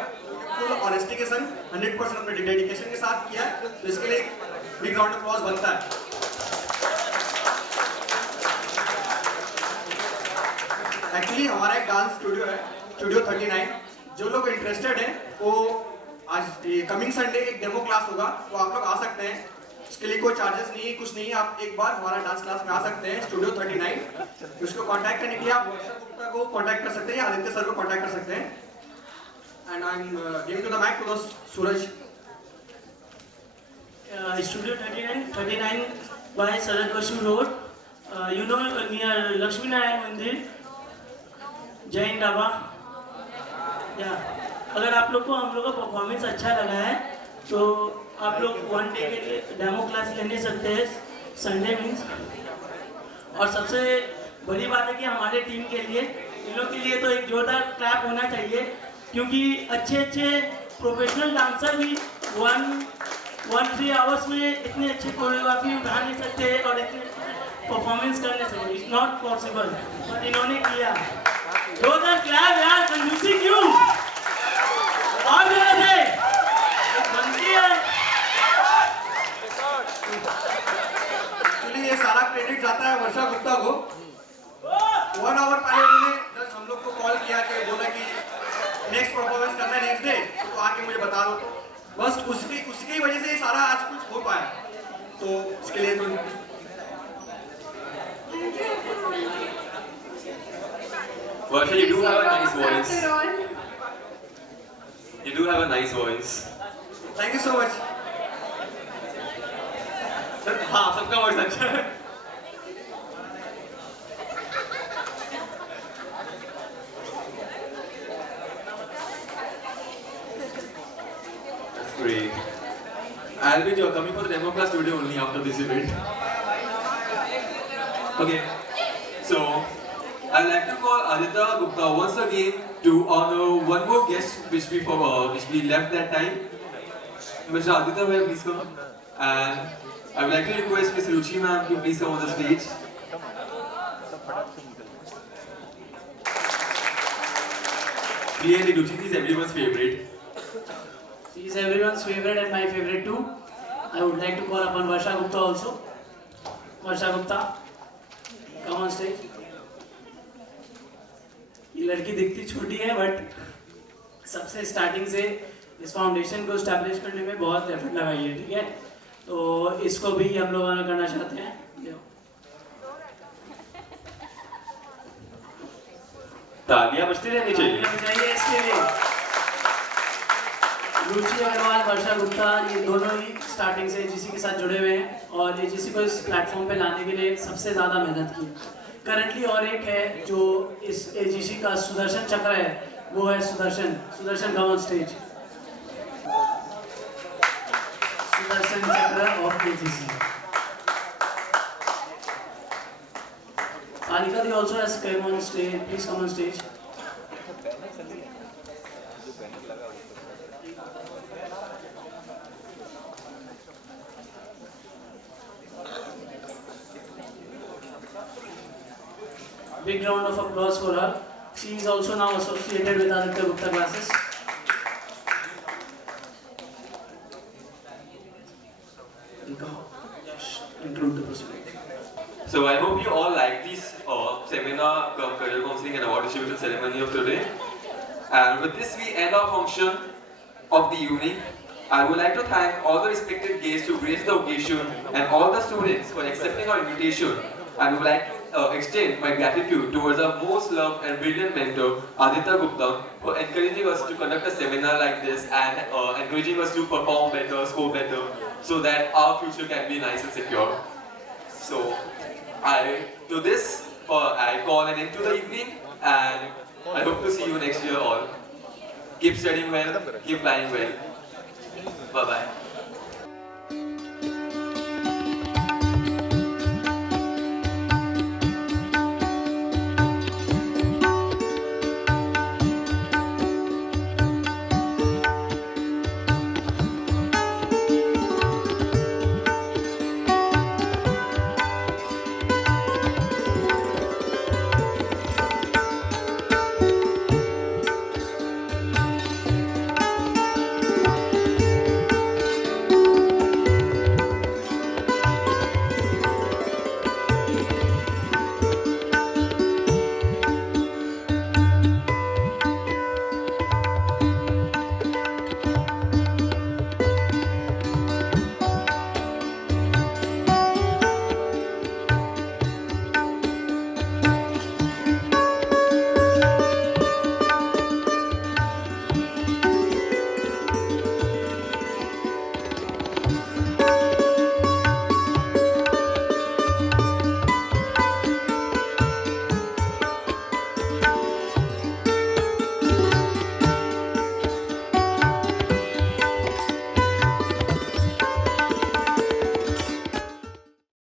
फुल ऑनेस्टी के संग 100% अपने डेडिकेशन के साथ किया है तो इसके लिए बिग राउंड ऑफ अप्लॉज बनता है. एक्चुअली हमारा एक डांस स्टूडियो है स्टूडियो 39. जो लोग इंटरेस्टेड हैं वो आज कमिंग संडे एक डेमो क्लास होगा तो आप लोग आ सकते हैं. इसके लिए कोई चार्जेस नहीं है कुछ नहीं है. आप एक बार हमारा डांस क्लास में आ सकते हैं स्टूडियो 39. उसको कांटेक्ट करने के लिए आप वर्षा गुप्ता को कांटेक्ट कर सकते हैं या आदित्य सर को कांटेक्ट कर सकते हैं. And I am giving to the mic to Suraj. Studio 39 by Sharad Basu road, you know, near Lakshmi Narayan mandir, Jain ढाबा. या अगर आप लोग को हम लोग का परफॉर्मेंस अच्छा लगा है तो आप लोग 1 डे के लिए डेमो क्लास लेने सकते हैं संडे मीन्स. और सबसे बड़ी बात है कि हमारे टीम के लिए इन लोग के लिए तो एक जोरदार क्लैप होना चाहिए क्योंकि अच्छे प्रोफेशनल डांसर भी 1-3 आवर्स में इतने अच्छे कोरियोग्राफी उठा नहीं सकते और इतने परफॉर्मेंस कर नहीं सकते. इट्स नॉट पॉसिबल बट इन्होंने किया. जोरदार क्लैप यार. कंजूसी क्यों और बनती है. एक्चुअली ये सारा क्रेडिट जाता है वर्षा गुप्ता को. 1 आवर पहले उन्होंने जस्ट हम लोग को कॉल किया कि बोला कि नेक्स्ट परफॉर्मेंस करना है नेक्स्ट डे तो आके मुझे बता दो. बस उसकी वजह से ये सारा आज कुछ हो पाया तो इसके लिए तो Varsha, you do have a nice voice. You do have a nice voice. Thank you so much. हाँ सबका वर्ड सच है. That's great. I'll be coming for the demo class studio only after this event. Okay, so I'd like to call Aditya Gupta once again to honor one more guest which we left that time. Mr. Aditya Bhai, please come. And I would like to request Ms. Ruchi ma'am to please come on the stage. Clearly, Ruchi is everyone's favorite. She is everyone's favorite and my favorite too. I would like to call upon Varsha Gupta also. Varsha Gupta, come on stage. ये लड़की दिखती छोटी है बट सबसे स्टार्टिंग से इस फाउंडेशन को स्टैब्लिश करने में बहुत एफर्ट लगाई है, ठीक है? तो इसको भी हम लोग करना चाहते हैं. तालियां बजती रहनी चाहिए. चाहिए इसके लिए. रुचि अग्रवाल, वर्षा गुप्ता, ये दोनों ही स्टार्टिंग से एजीसी के साथ जुड़े हुए हैं और एजीसी को इस प्लेटफॉर्म पे लाने के लिए सबसे ज़्यादा मेहनत की. करंटली और एक है जो इस एजीसी का सुदर्शन चक्र है, वो है Sudarshan come on stage. Sudarshan Chakra of AGC. Anika Di also has come on stage. Please come on stage. Big round of applause for her. She is also now associated with Aditya Gupta classes. Include the proceeding. So I hope you all like this seminar, career counseling and award distribution ceremony of today. And with this we end our function of the evening. I would like to thank all the respected guests who graced the occasion and all the students for accepting our invitation. And would like to extend my gratitude towards our most loved and brilliant mentor, Aditya Gupta, for encouraging us to conduct a seminar like this and encouraging us to perform better, score better, so that our future can be nice and secure. So, I call an end to the evening, and I hope to see you next year all. Keep studying well, keep flying well. Bye bye.